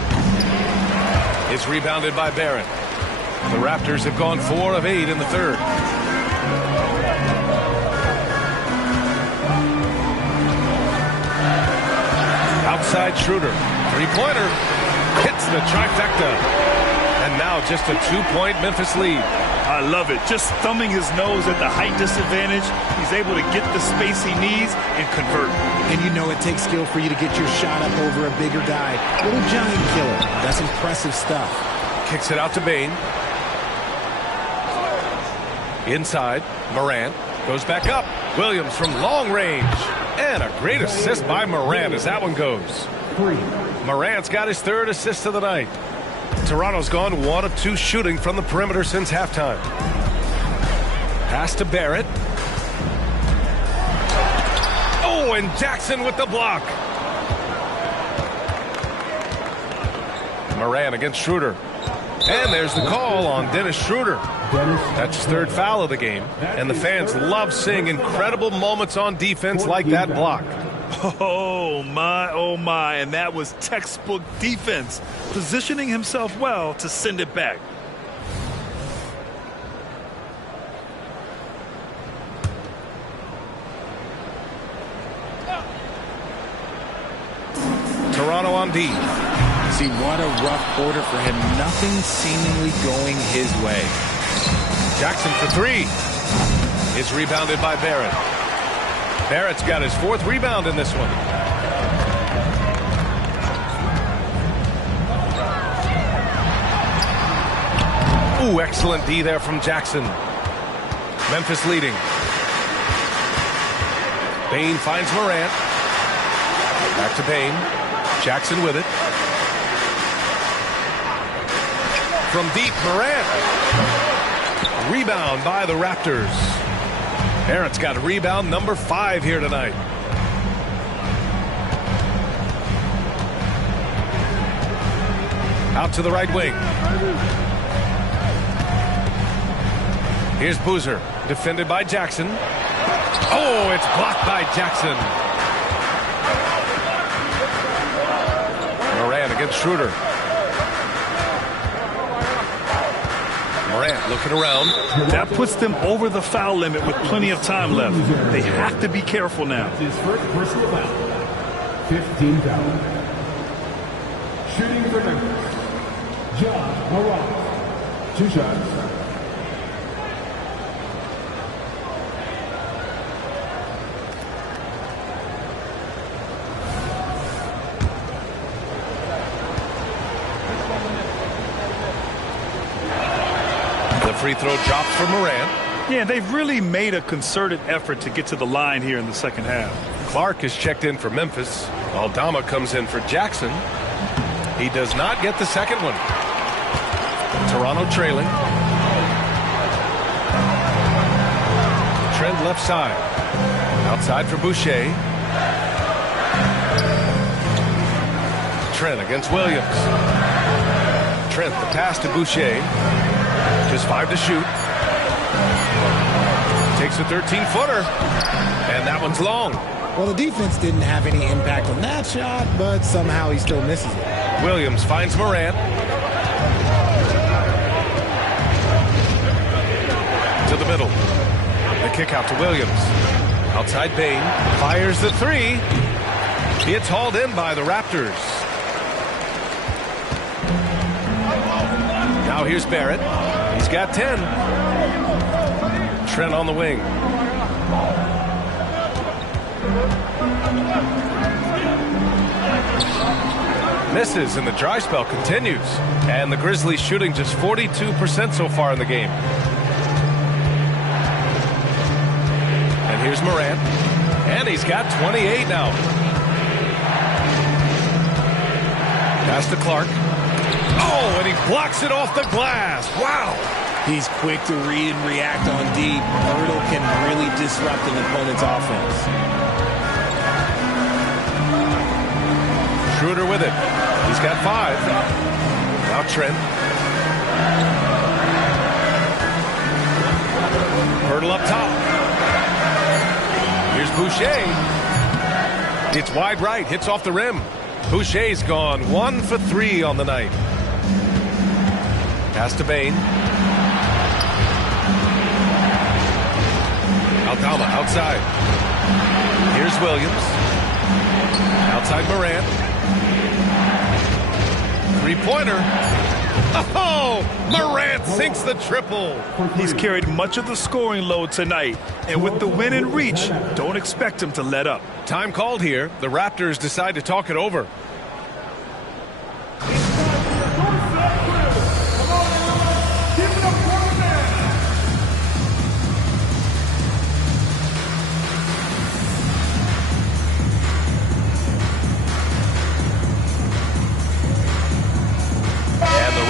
It's rebounded by Barrett. The Raptors have gone 4 of 8 in the third. Outside Schroeder. Three-pointer. Hits the trifecta. And now just a 2-point Memphis lead. I love it. Just thumbing his nose at the height disadvantage. He's able to get the space he needs and convert. And you know it takes skill for you to get your shot up over a bigger guy. Little giant killer. That's impressive stuff. Kicks it out to Bain. Inside. Morant goes back up. Williams from long range. And a great assist by Morant as that one goes. Morant's got his 3rd assist of the night. Toronto's gone 1 of 2 shooting from the perimeter since halftime. Pass to Barrett. Oh, and Jackson with the block. Morant against Schroeder. And there's the call on Dennis Schroeder. That's his 3rd foul of the game. And the fans love seeing incredible moments on defense like that block. Oh, my. And that was textbook defense. Positioning himself well to send it back. Toronto on D. See, what a rough quarter for him. Nothing seemingly going his way. Jackson for 3. Is rebounded by Barrett. Barrett's got his 4th rebound in this one. Ooh, excellent D there from Jackson. Memphis leading. Bain finds Morant. Back to Bain. Jackson with it. From deep, Morant. Rebound by the Raptors. Barrett's got a rebound number 5 here tonight. Out to the right wing. Here's Boozer, defended by Jackson. Oh, it's blocked by Jackson. Morant against Schroeder. Morant looking around. That puts them over the foul limit with plenty of time left. They have to be careful now. His first personal foul. 15 foul. Shooting for Memphis. John Morant. 2 shots. Free throw dropped for Morant. Yeah, they've really made a concerted effort to get to the line here in the second half. Clark is checked in for Memphis. Aldama comes in for Jackson. He does not get the second one. Toronto trailing. Trent left side. Outside for Boucher. Trent against Williams. Trent, the pass to Boucher. Just 5 to shoot. Takes a 13-footer. And that one's long. Well, the defense didn't have any impact on that shot, but somehow he still misses it. Williams finds Morant. To the middle. The kick out to Williams. Outside Bain. Fires the 3. It's hauled in by the Raptors. Now here's Barrett. He's got 10. Trent on the wing. Misses, and the dry spell continues. And the Grizzlies shooting just 42% so far in the game. And here's Morant. And he's got 28 now. Pass to Clark. Oh, and he blocks it off the glass. Wow. He's quick to read and react on deep. Hurdle can really disrupt an opponent's offense. Schroeder with it. He's got 5. Now Trent. Hurdle up top. Here's Boucher. It's wide right. Hits off the rim. Boucher's gone 1 for 3 on the night. Pass to Bain. Aldama outside. Here's Williams. Outside Morant. 3-pointer. Oh, Morant sinks the triple. He's carried much of the scoring load tonight, and with the win in reach, don't expect him to let up. Time called here. The Raptors decide to talk it over.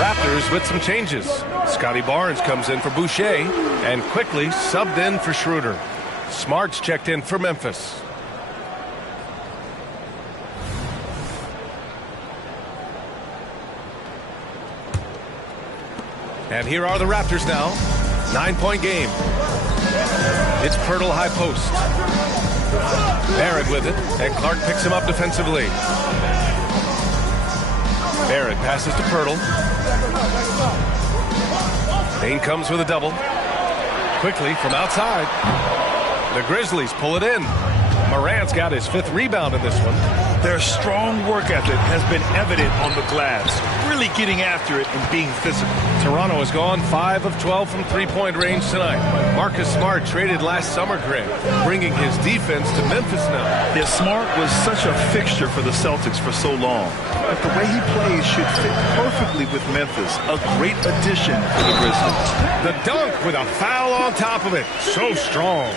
Raptors with some changes. Scotty Barnes comes in for Boucher and quickly subbed in for Schroeder. Smart's checked in for Memphis. And here are the Raptors now. 9-point game. It's Pirtle high post. Barrett with it, and Clark picks him up defensively. Barrett passes to Pirtle. Bain comes with a double. Quickly from outside. The Grizzlies pull it in. Morant's got his 5th rebound in this one. Their strong work ethic has been evident on the glass, really getting after it and being physical. Toronto has gone 5 of 12 from three-point range tonight. Marcus Smart traded last summer, Greg, bringing his defense to Memphis now. Yeah, Smart was such a fixture for the Celtics for so long. But the way he plays should fit perfectly with Memphis. A great addition for the Grizzlies. The dunk with a foul on top of it. So strong.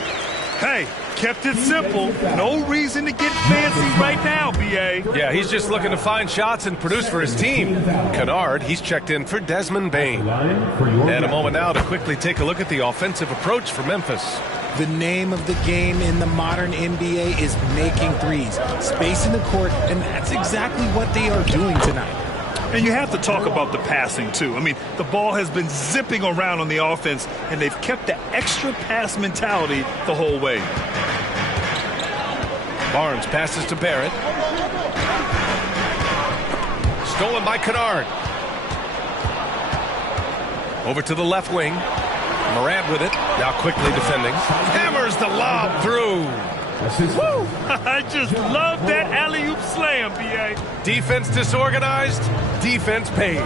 Hey, kept it simple. No reason to get fancy right now, B.A. Yeah, he's just looking to find shots and produce for his team. Kennard, he's checked in for Desmond Bain. And a moment now to quickly take a look at the offensive approach for Memphis. The name of the game in the modern NBA is making threes, spacing the court, and that's exactly what they are doing tonight. And you have to talk about the passing, too. I mean, the ball has been zipping around on the offense, and they've kept the extra pass mentality the whole way. Barnes passes to Barrett. Stolen by Kennard. Over to the left wing. Morant with it. Now quickly defending. Hammers the lob through. Woo! I just love that alley-oop slam, B.A. Defense disorganized. Defense pays.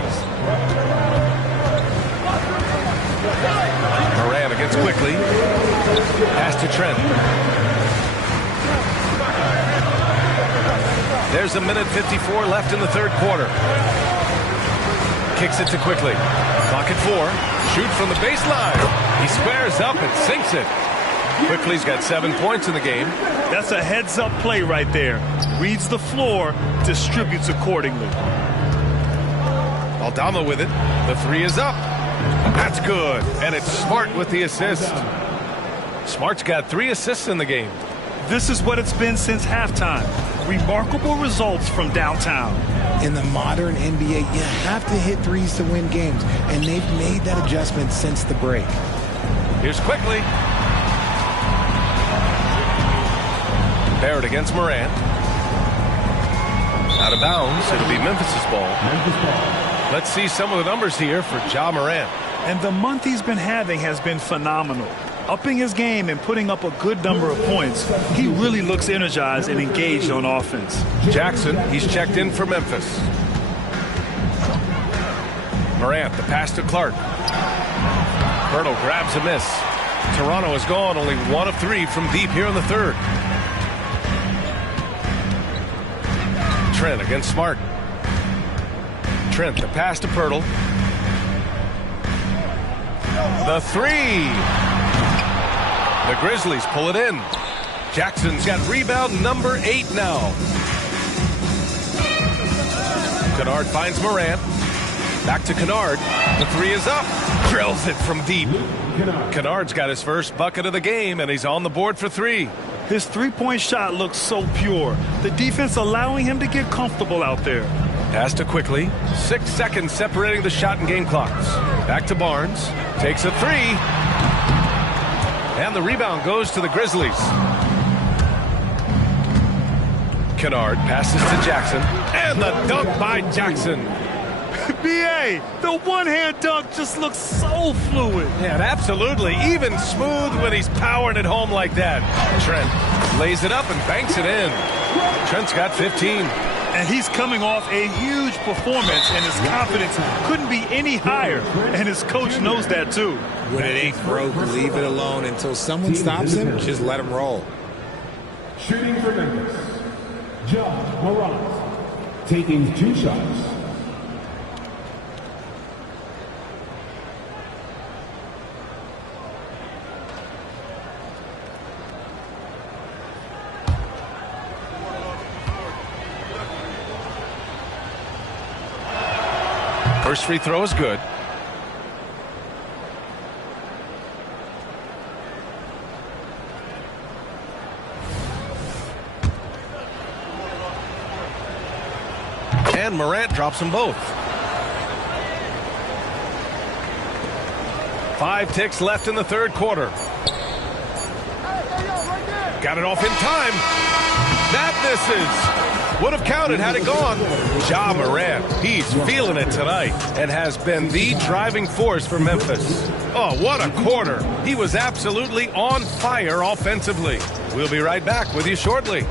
Morant against quickly. Pass to Trent. There's a minute 54 left in the third quarter. Kicks it to quickly. Clock at 4. Shoots from the baseline. He squares up and sinks it. Quickly's got 7 points in the game. That's a heads-up play right there. Reads the floor, distributes accordingly. Aldama with it. The 3 is up. That's good. And it's Smart with the assist. Smart's got 3 assists in the game. This is what it's been since halftime. Remarkable results from downtown. In the modern NBA, you have to hit threes to win games, and they've made that adjustment since the break. Here's quickly. Barrett against Morant. Out of bounds. It'll be Memphis' ball. Let's see some of the numbers here for Ja Morant. And the month he's been having has been phenomenal. Upping his game and putting up a good number of points, he really looks energized and engaged on offense. Jackson, he's checked in for Memphis. Morant, the pass to Clark. Bertle grabs a miss. Toronto has gone only 1 of 3 from deep here in the third. Trent against Smart. Trent, the pass to Bertle. The 3. The Grizzlies pull it in. Jackson's got rebound number 8 now. Kennard finds Morant. Back to Kennard. The 3 is up. Drills it from deep. Kennard's got his first bucket of the game, and he's on the board for 3. His three-point shot looks so pure. The defense allowing him to get comfortable out there. Pass to quickly. 6 seconds separating the shot and game clocks. Back to Barnes. Takes a 3. And the rebound goes to the Grizzlies. Kennard passes to Jackson. And the dunk by Jackson. B.A., the one-hand dunk just looks so fluid. Yeah, absolutely. Even smooth when he's powering it home like that. Trent lays it up and banks it in. Trent's got 15. And he's coming off a huge performance, and his confidence couldn't be any higher. And his coach knows that, too. When it ain't broke, leave it alone until someone stops him. Just let him roll. Shooting for Memphis, Ja Morant, taking 2 shots. First free throw is good. And Morant drops them both. 5 ticks left in the third quarter. Got it off in time. That misses. Would have counted had it gone. Ja Morant, he's feeling it tonight and has been the driving force for Memphis. Oh, what a quarter. He was absolutely on fire offensively. We'll be right back with you shortly.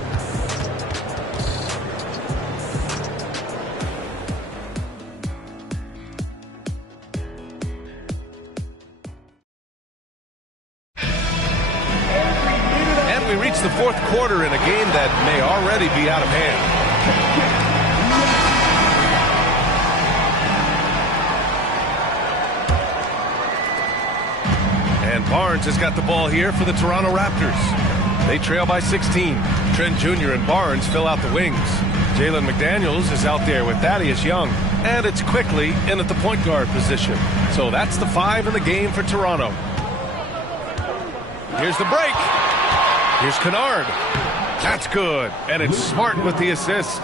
And we reach the fourth quarter in a game that may already be out of hand. And Barnes has got the ball here for the Toronto Raptors. They trail by 16. Trent Jr. and Barnes fill out the wings. Jalen McDaniels is out there with Thaddeus Young. And it's quickly in at the point guard position. So that's the 5 in the game for Toronto. Here's the break. Here's Kennard. That's good. And it's Smart with the assist.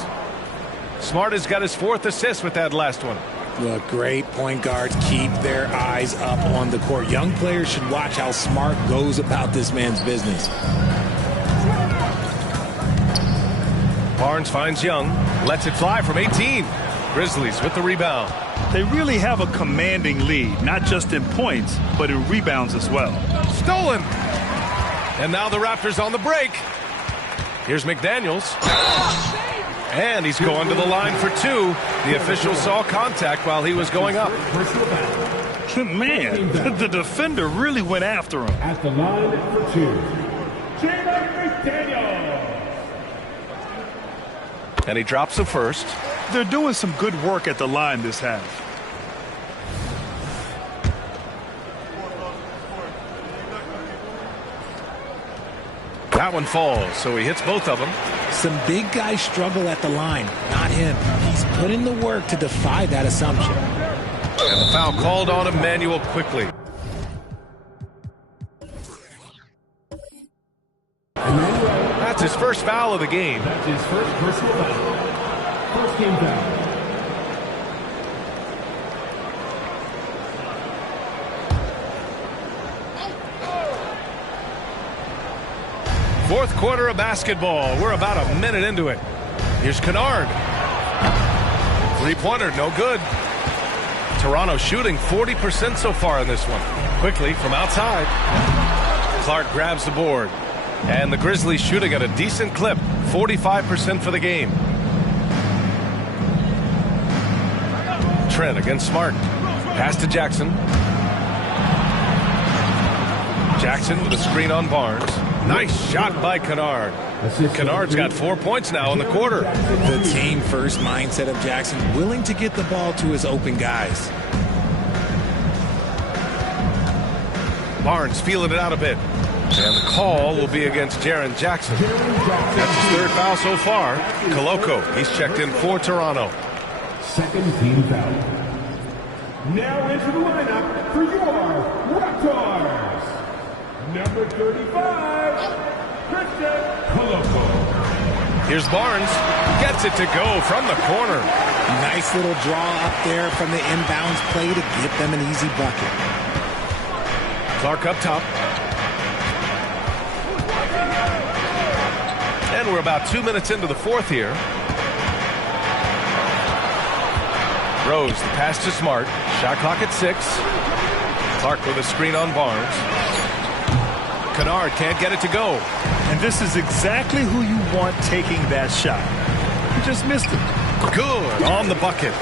Smart has got his 4th assist with that last one. Look, great point guards keep their eyes up on the court. Young players should watch how Smart goes about this man's business. Barnes finds Young. Lets it fly from 18. Grizzlies with the rebound. They really have a commanding lead, not just in points, but in rebounds as well. Stolen. And now the Raptors on the break. Here's McDaniels. And he's going to the line for two. The official saw contact while he was going up. Man, the defender really went after him. At the line for two, McDaniels. And he drops the first. They're doing some good work at the line this half. That one falls, so he hits both of them. Some big guys struggle at the line, not him. He's put in the work to defy that assumption. And the foul called on Emmanuel quickly. That's his first foul of the game. That's his first personal foul. First team foul. Fourth quarter of basketball. We're about a minute into it. Here's Kennard. Three-pointer, no good. Toronto shooting 40% so far in this one. Quickly from outside. Clark grabs the board. And the Grizzlies shooting at a decent clip. 45% for the game. Trent against Smart. Pass to Jackson. Jackson with a screen on Barnes. Nice shot by Kennard. Kennard's got 4 points now in the quarter. The team-first mindset of Jackson, willing to get the ball to his open guys. Barnes feeling it out a bit. And the call will be against Jaren Jackson. That's his third foul so far. Koloko, he's checked in for Toronto. Second team foul. Now into the lineup for your Raptors. Number 35, Christian Koloko. Here's Barnes. Gets it to go from the corner. Nice little draw up there from the inbounds play to get them an easy bucket. Clark up top. And we're about 2 minutes into the fourth here. Rose, the pass to Smart. Shot clock at 6. Clark with a screen on Barnes. Kennard can't get it to go. And this is exactly who you want taking that shot. He just missed it. Good on the bucket.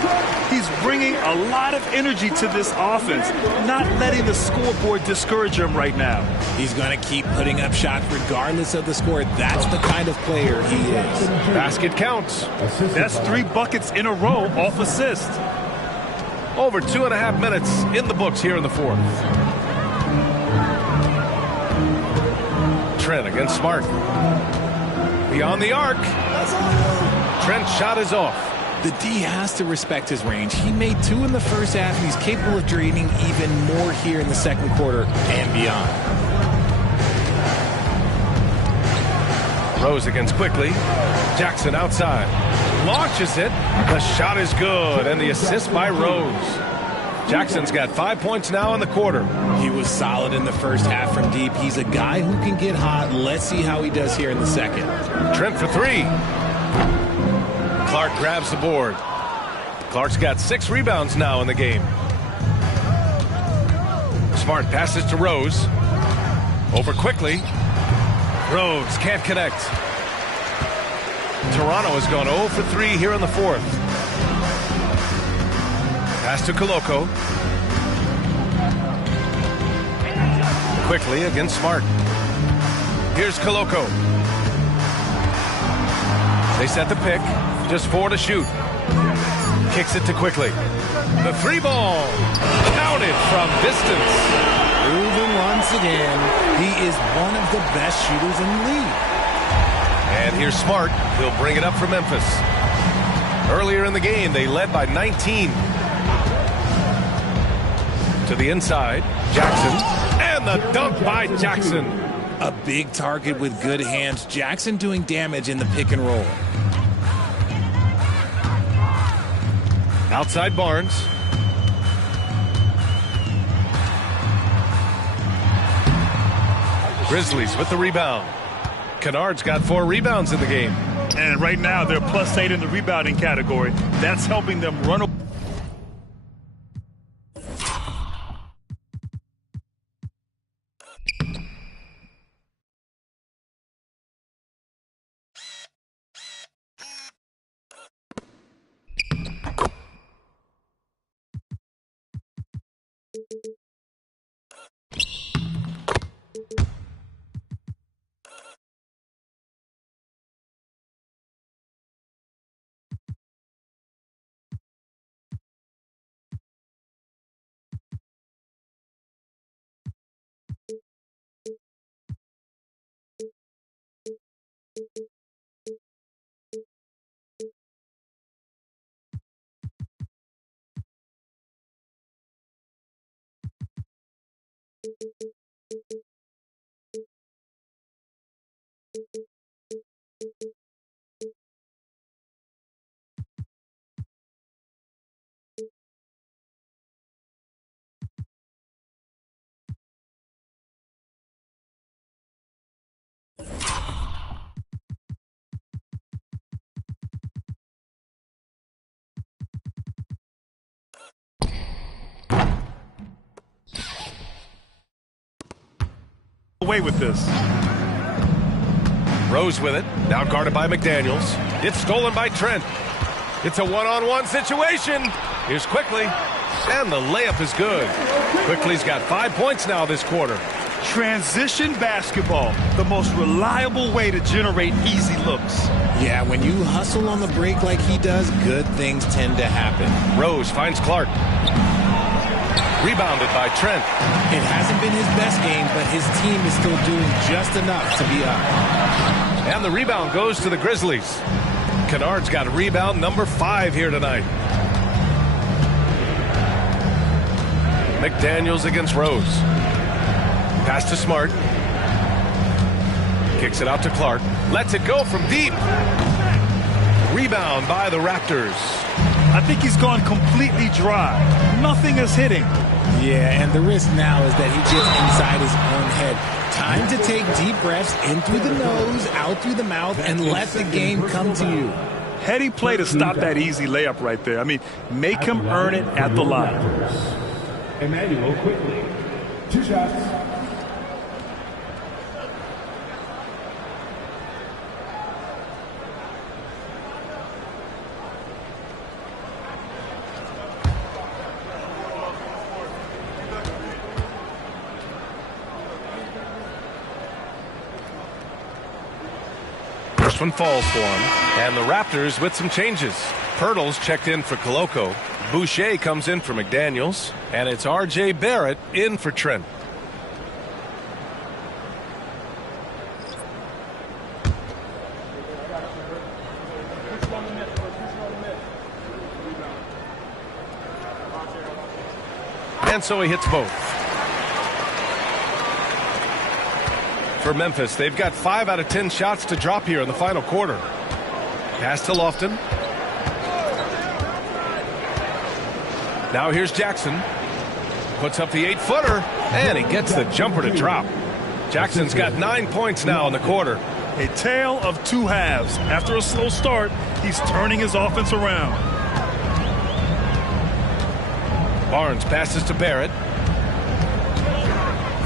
He's bringing a lot of energy to this offense, not letting the scoreboard discourage him right now. He's going to keep putting up shots regardless of the score. That's the kind of player he is. Basket counts. That's 3 buckets in a row off assist. Over 2.5 minutes in the books here in the fourth. Trent against Smart. Beyond the arc. Trent's shot is off. The D has to respect his range. He made 2 in the first half, and he's capable of draining even more here in the second quarter and beyond. Rose against quickly. Jackson outside. Launches it. The shot is good, and the assist by Rose. Jackson's got 5 points now in the quarter. He was solid in the first half from deep. He's a guy who can get hot. Let's see how he does here in the second. Trent for 3. Clark grabs the board. Clark's got 6 rebounds now in the game. Smart passes to Rose. Over quickly. Rose can't connect. Toronto has gone 0 for 3 here in the fourth. Pass to Koloko. Quickly against Smart. Here's Koloko. They set the pick. Just 4 to shoot. Kicks it to quickly. The 3-ball. Counted from distance. Proven once again, he is one of the best shooters in the league. And here's Smart. He'll bring it up for Memphis. Earlier in the game, they led by 19. To the inside. Jackson. And the dunk by Jackson. A big target with good hands. Jackson doing damage in the pick and roll. Outside Barnes. Grizzlies with the rebound. Kennard's got 4 rebounds in the game. And right now they're +8 in the rebounding category. That's helping them run Away with this. Rose with it. Now guarded by McDaniels. It's stolen by Trent. It's a one-on-one situation. Here's Quickly. And the layup is good. Quickly's got 5 points now this quarter. Transition basketball, the most reliable way to generate easy looks. Yeah, when you hustle on the break like he does, good things tend to happen. Rose finds Clark. Rebounded by Trent. It hasn't been his best game, but his team is still doing just enough to be up. And the rebound goes to the Grizzlies. Kennard's got rebound number 5 here tonight. McDaniels against Rose. Pass to Smart. Kicks it out to Clark. Lets it go from deep. Rebound by the Raptors. I think he's gone completely dry. Nothing is hitting. Yeah, and the risk now is that he gets inside his own head. Time to take deep breaths in through the nose, out through the mouth, and let the game come to you. Heady play to stop that easy layup right there. I mean, make him earn it at the line. Emmanuel Quickly. 2 shots. First one falls for him. And the Raptors with some changes. Pirtle's checked in for Koloko. Boucher comes in for McDaniels. And it's R.J. Barrett in for Trent. And so he hits both. For Memphis, they've got 5 out of 10 shots to drop here in the final quarter. Pass to Lofton. Now here's Jackson. Puts up the 8-footer, and he gets the jumper to drop. Jackson's got 9 points now in the quarter. A tale of 2 halves. After a slow start, he's turning his offense around. Barnes passes to Barrett.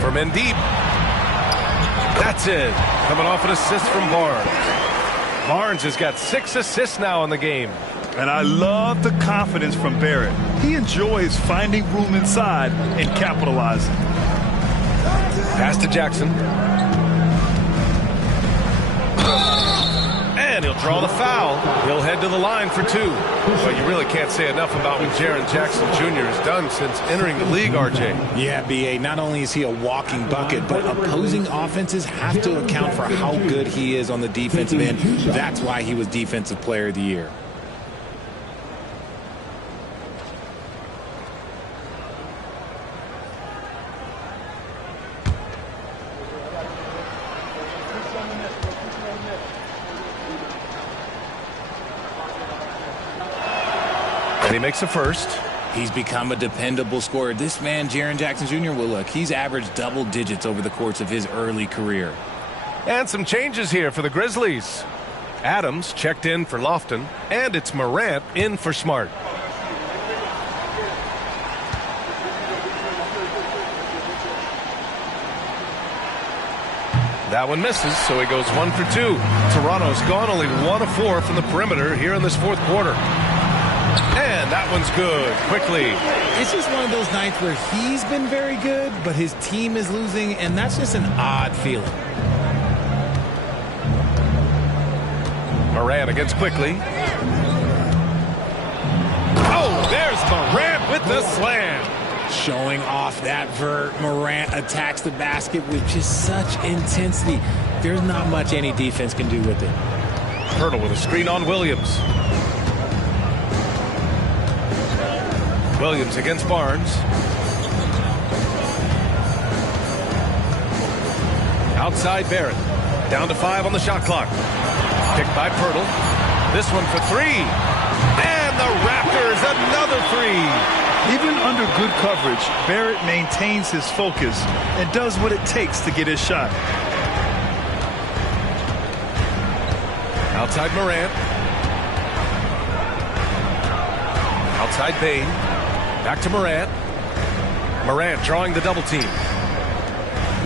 From in deep. That's it. Coming off an assist from Barnes. Barnes has got 6 assists now in the game. And I love the confidence from Barrett. He enjoys finding room inside and capitalizing. Pass to Jackson. And he'll draw the foul. He'll head to the line for 2. But you really can't say enough about what Jaren Jackson Jr. has done since entering the league, RJ. Yeah, B.A., not only is he a walking bucket, but opposing offenses have to account for how good he is on the defensive end. That's why he was Defensive Player of the Year. And he makes a first. He's become a dependable scorer. This man, Jaren Jackson Jr., well, look, he's averaged double digits over the course of his early career. And some changes here for the Grizzlies. Adams checked in for Lofton, and it's Morant in for Smart. That one misses, so he goes 1 for 2. Toronto's gone only 1 of 4 from the perimeter here in this 4th quarter. And that one's good. Quickly. It's just one of those nights where he's been very good, but his team is losing, and that's just an odd feeling. Morant against Quickly. Oh, there's Morant with the slam. Showing off that vert. Morant attacks the basket with just such intensity. There's not much any defense can do with it. Hurdle with a screen on Williams. Williams against Barnes. Outside Barrett. Down to 5 on the shot clock. Picked by Pirtle. This one for 3. And the Raptors another 3. Even under good coverage, Barrett maintains his focus and does what it takes to get his shot. Outside Morant. Outside Bane. Back to Morant. Morant drawing the double team.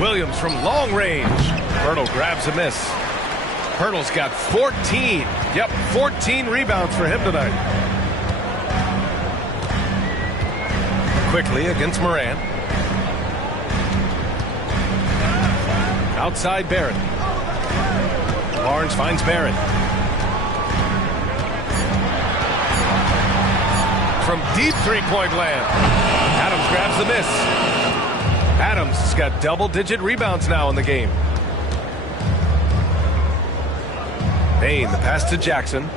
Williams from long range. Pirtle grabs a miss. Pirtle's got 14. Yep, 14 rebounds for him tonight. Quickly against Morant. Outside Barrett. Barnes finds Barrett. From deep three-point land. Adams grabs the miss. Adams has got double-digit rebounds now in the game. Bane, the pass to Jackson.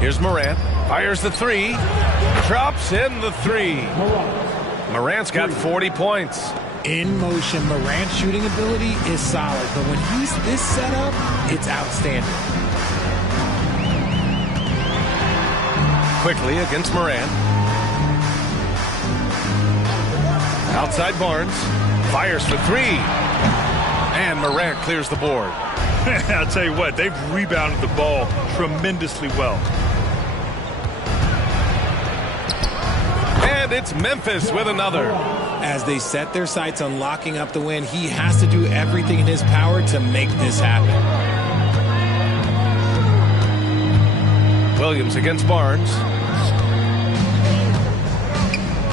Here's Morant. Fires the 3. Drops in the 3. Morant's got 40 points. In motion, Morant's shooting ability is solid, but when he's this set up, it's outstanding. Quickly against Morant. Outside Barnes. Fires for 3. And Morant clears the board. I'll tell you what, they've rebounded the ball tremendously well. And it's Memphis with another. As they set their sights on locking up the win, he has to do everything in his power to make this happen. Williams against Barnes.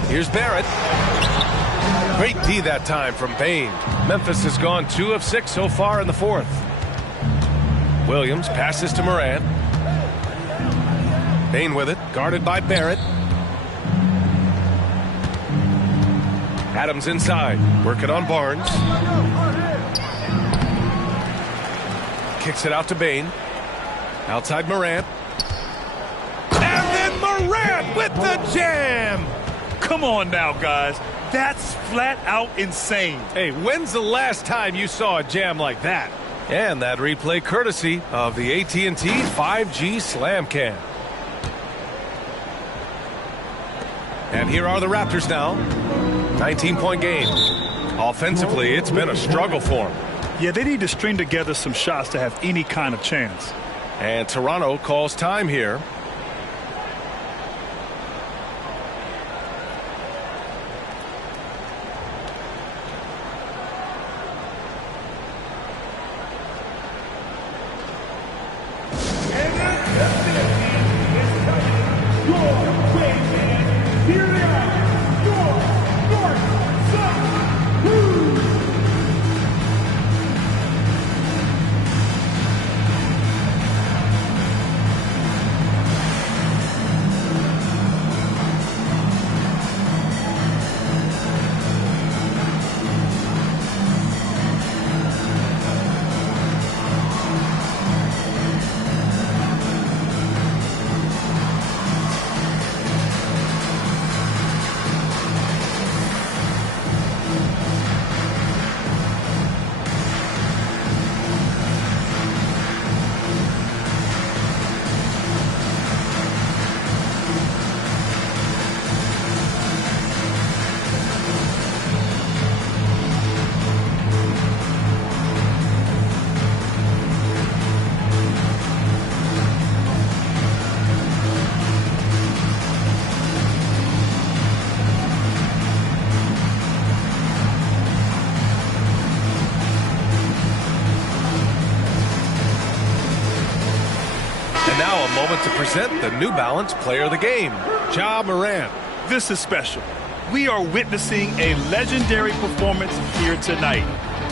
Here's Barrett. Great D that time from Bane. Memphis has gone 2 of 6 so far in the 4th. Williams passes to Morant. Bane with it, guarded by Barrett. Adams inside, working on Barnes. Kicks it out to Bane. Outside Morant. And then Morant with the jam! Come on now, guys. That's flat out insane. Hey, when's the last time you saw a jam like that? And that replay courtesy of the AT&T 5G Slam Cam. And here are the Raptors now. 19-point game. Offensively, it's been a struggle for them. Yeah, they need to string together some shots to have any kind of chance. And Toronto calls time here. Now a moment to present the New Balance Player of the Game, Ja Morant. This is special. We are witnessing a legendary performance here tonight.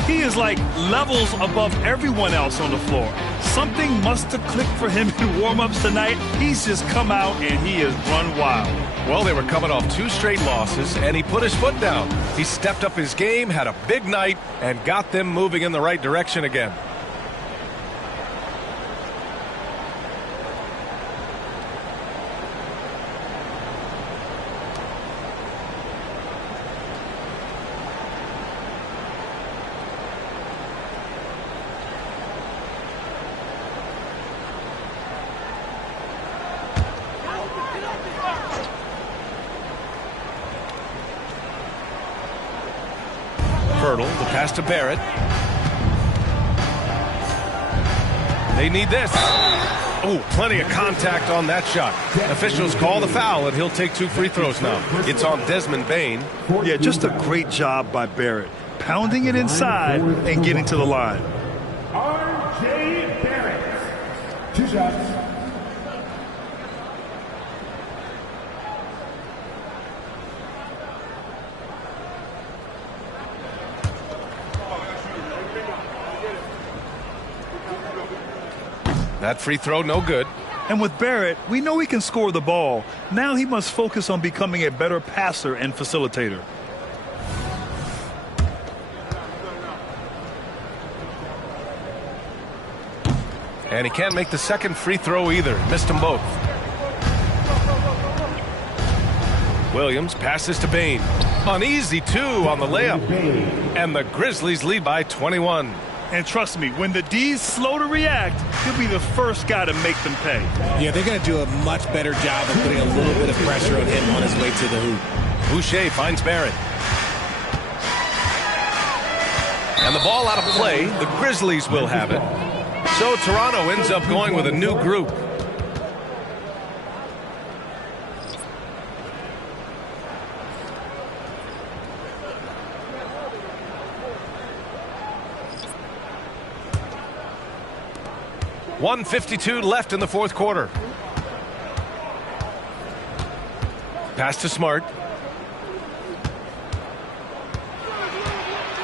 He is like levels above everyone else on the floor. Something must have clicked for him in warm-ups tonight. He's just come out and he has run wild. Well, they were coming off 2 straight losses, and he put his foot down. He stepped up his game, had a big night, and got them moving in the right direction again. The pass to Barrett. They need this. Oh, plenty of contact on that shot. Officials call the foul, and he'll take 2 free throws now. It's on Desmond Bane. Yeah, just a great job by Barrett. Pounding it inside and getting to the line. R.J. Barrett. 2 shots. That free throw, no good. And with Barrett, we know he can score the ball. Now he must focus on becoming a better passer and facilitator. And he can't make the second free throw either. Missed them both. Williams passes to Bane. Uneasy, 2 on the layup. And the Grizzlies lead by 21. And trust me, when the D's slow to react, he'll be the first guy to make them pay. Yeah, they're going to do a much better job of putting a little bit of pressure on him on his way to the hoop. Boucher finds Barrett. And the ball out of play. The Grizzlies will have it. So Toronto ends up going with a new group. .152 left in the fourth quarter. Pass to Smart.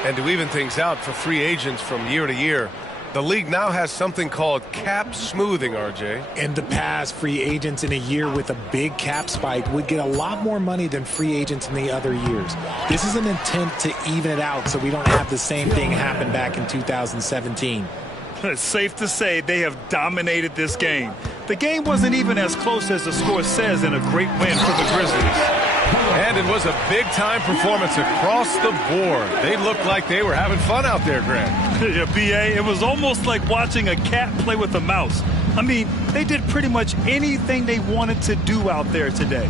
And to even things out for free agents from year to year, the league now has something called cap smoothing, RJ. In the past, free agents in a year with a big cap spike would get a lot more money than free agents in the other years. This is an attempt to even it out so we don't have the same thing happen back in 2017. It's safe to say they have dominated this game. The game wasn't even as close as the score says in a great win for the Grizzlies. And it was a big-time performance across the board. They looked like they were having fun out there, Grant. Yeah, B.A., it was almost like watching a cat play with a mouse. I mean, they did pretty much anything they wanted to do out there today.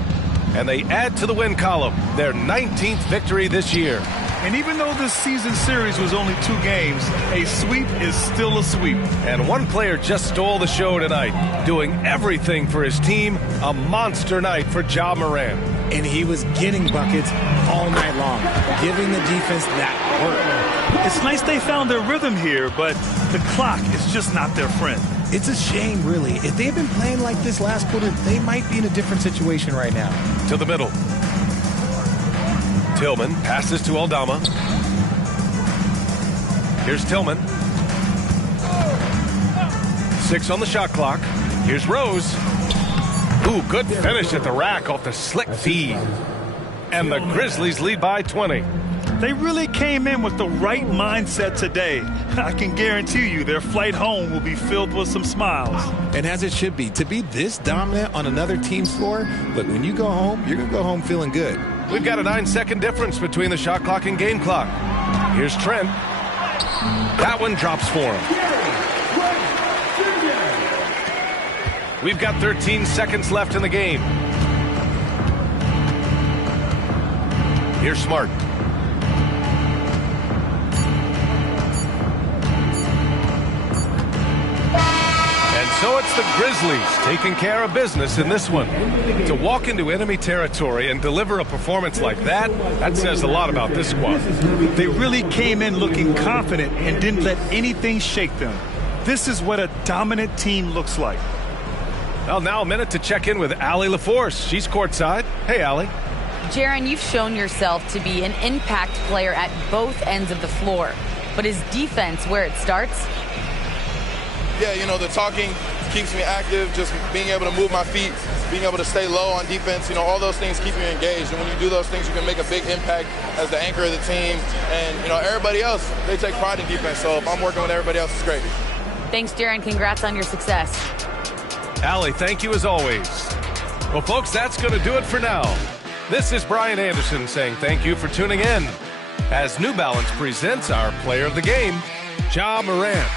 And they add to the win column, their 19th victory this year. And even though this season series was only 2 games, a sweep is still a sweep. And one player just stole the show tonight, doing everything for his team. A monster night for Ja Morant. And he was getting buckets all night long, giving the defense that work. It's nice they found their rhythm here, but the clock is just not their friend. It's a shame, really. If they had been playing like this last quarter, they might be in a different situation right now. To the middle. Tillman passes to Aldama. Here's Tillman. 6 on the shot clock. Here's Rose. Ooh, good finish at the rack off the slick feed. And the Grizzlies lead by 20. They really came in with the right mindset today. I can guarantee you their flight home will be filled with some smiles. And as it should be, to be this dominant on another team's floor, look, when you go home, you're going to go home feeling good. We've got a 9-second difference between the shot clock and game clock. Here's Trent. That one drops for him. We've got 13 seconds left in the game. Here's Smart. And so it's the Grizzlies taking care of business in this one. To walk into enemy territory and deliver a performance like that, that says a lot about this squad. They really came in looking confident and didn't let anything shake them. This is what a dominant team looks like. Well, now a minute to check in with Allie LaForce. She's courtside. Hey, Allie. Jaren, you've shown yourself to be an impact player at both ends of the floor. but is defense where it starts? Yeah, the talking keeps me active, just being able to move my feet, being able to stay low on defense, all those things keep you engaged. And when you do those things, you can make a big impact as the anchor of the team. And, everybody else, they take pride in defense. So if I'm working with everybody else, it's great. Thanks, Jaron. Congrats on your success. Allie, thank you as always. Well, folks, that's going to do it for now. This is Brian Anderson saying thank you for tuning in as New Balance presents our player of the game, Ja Morant.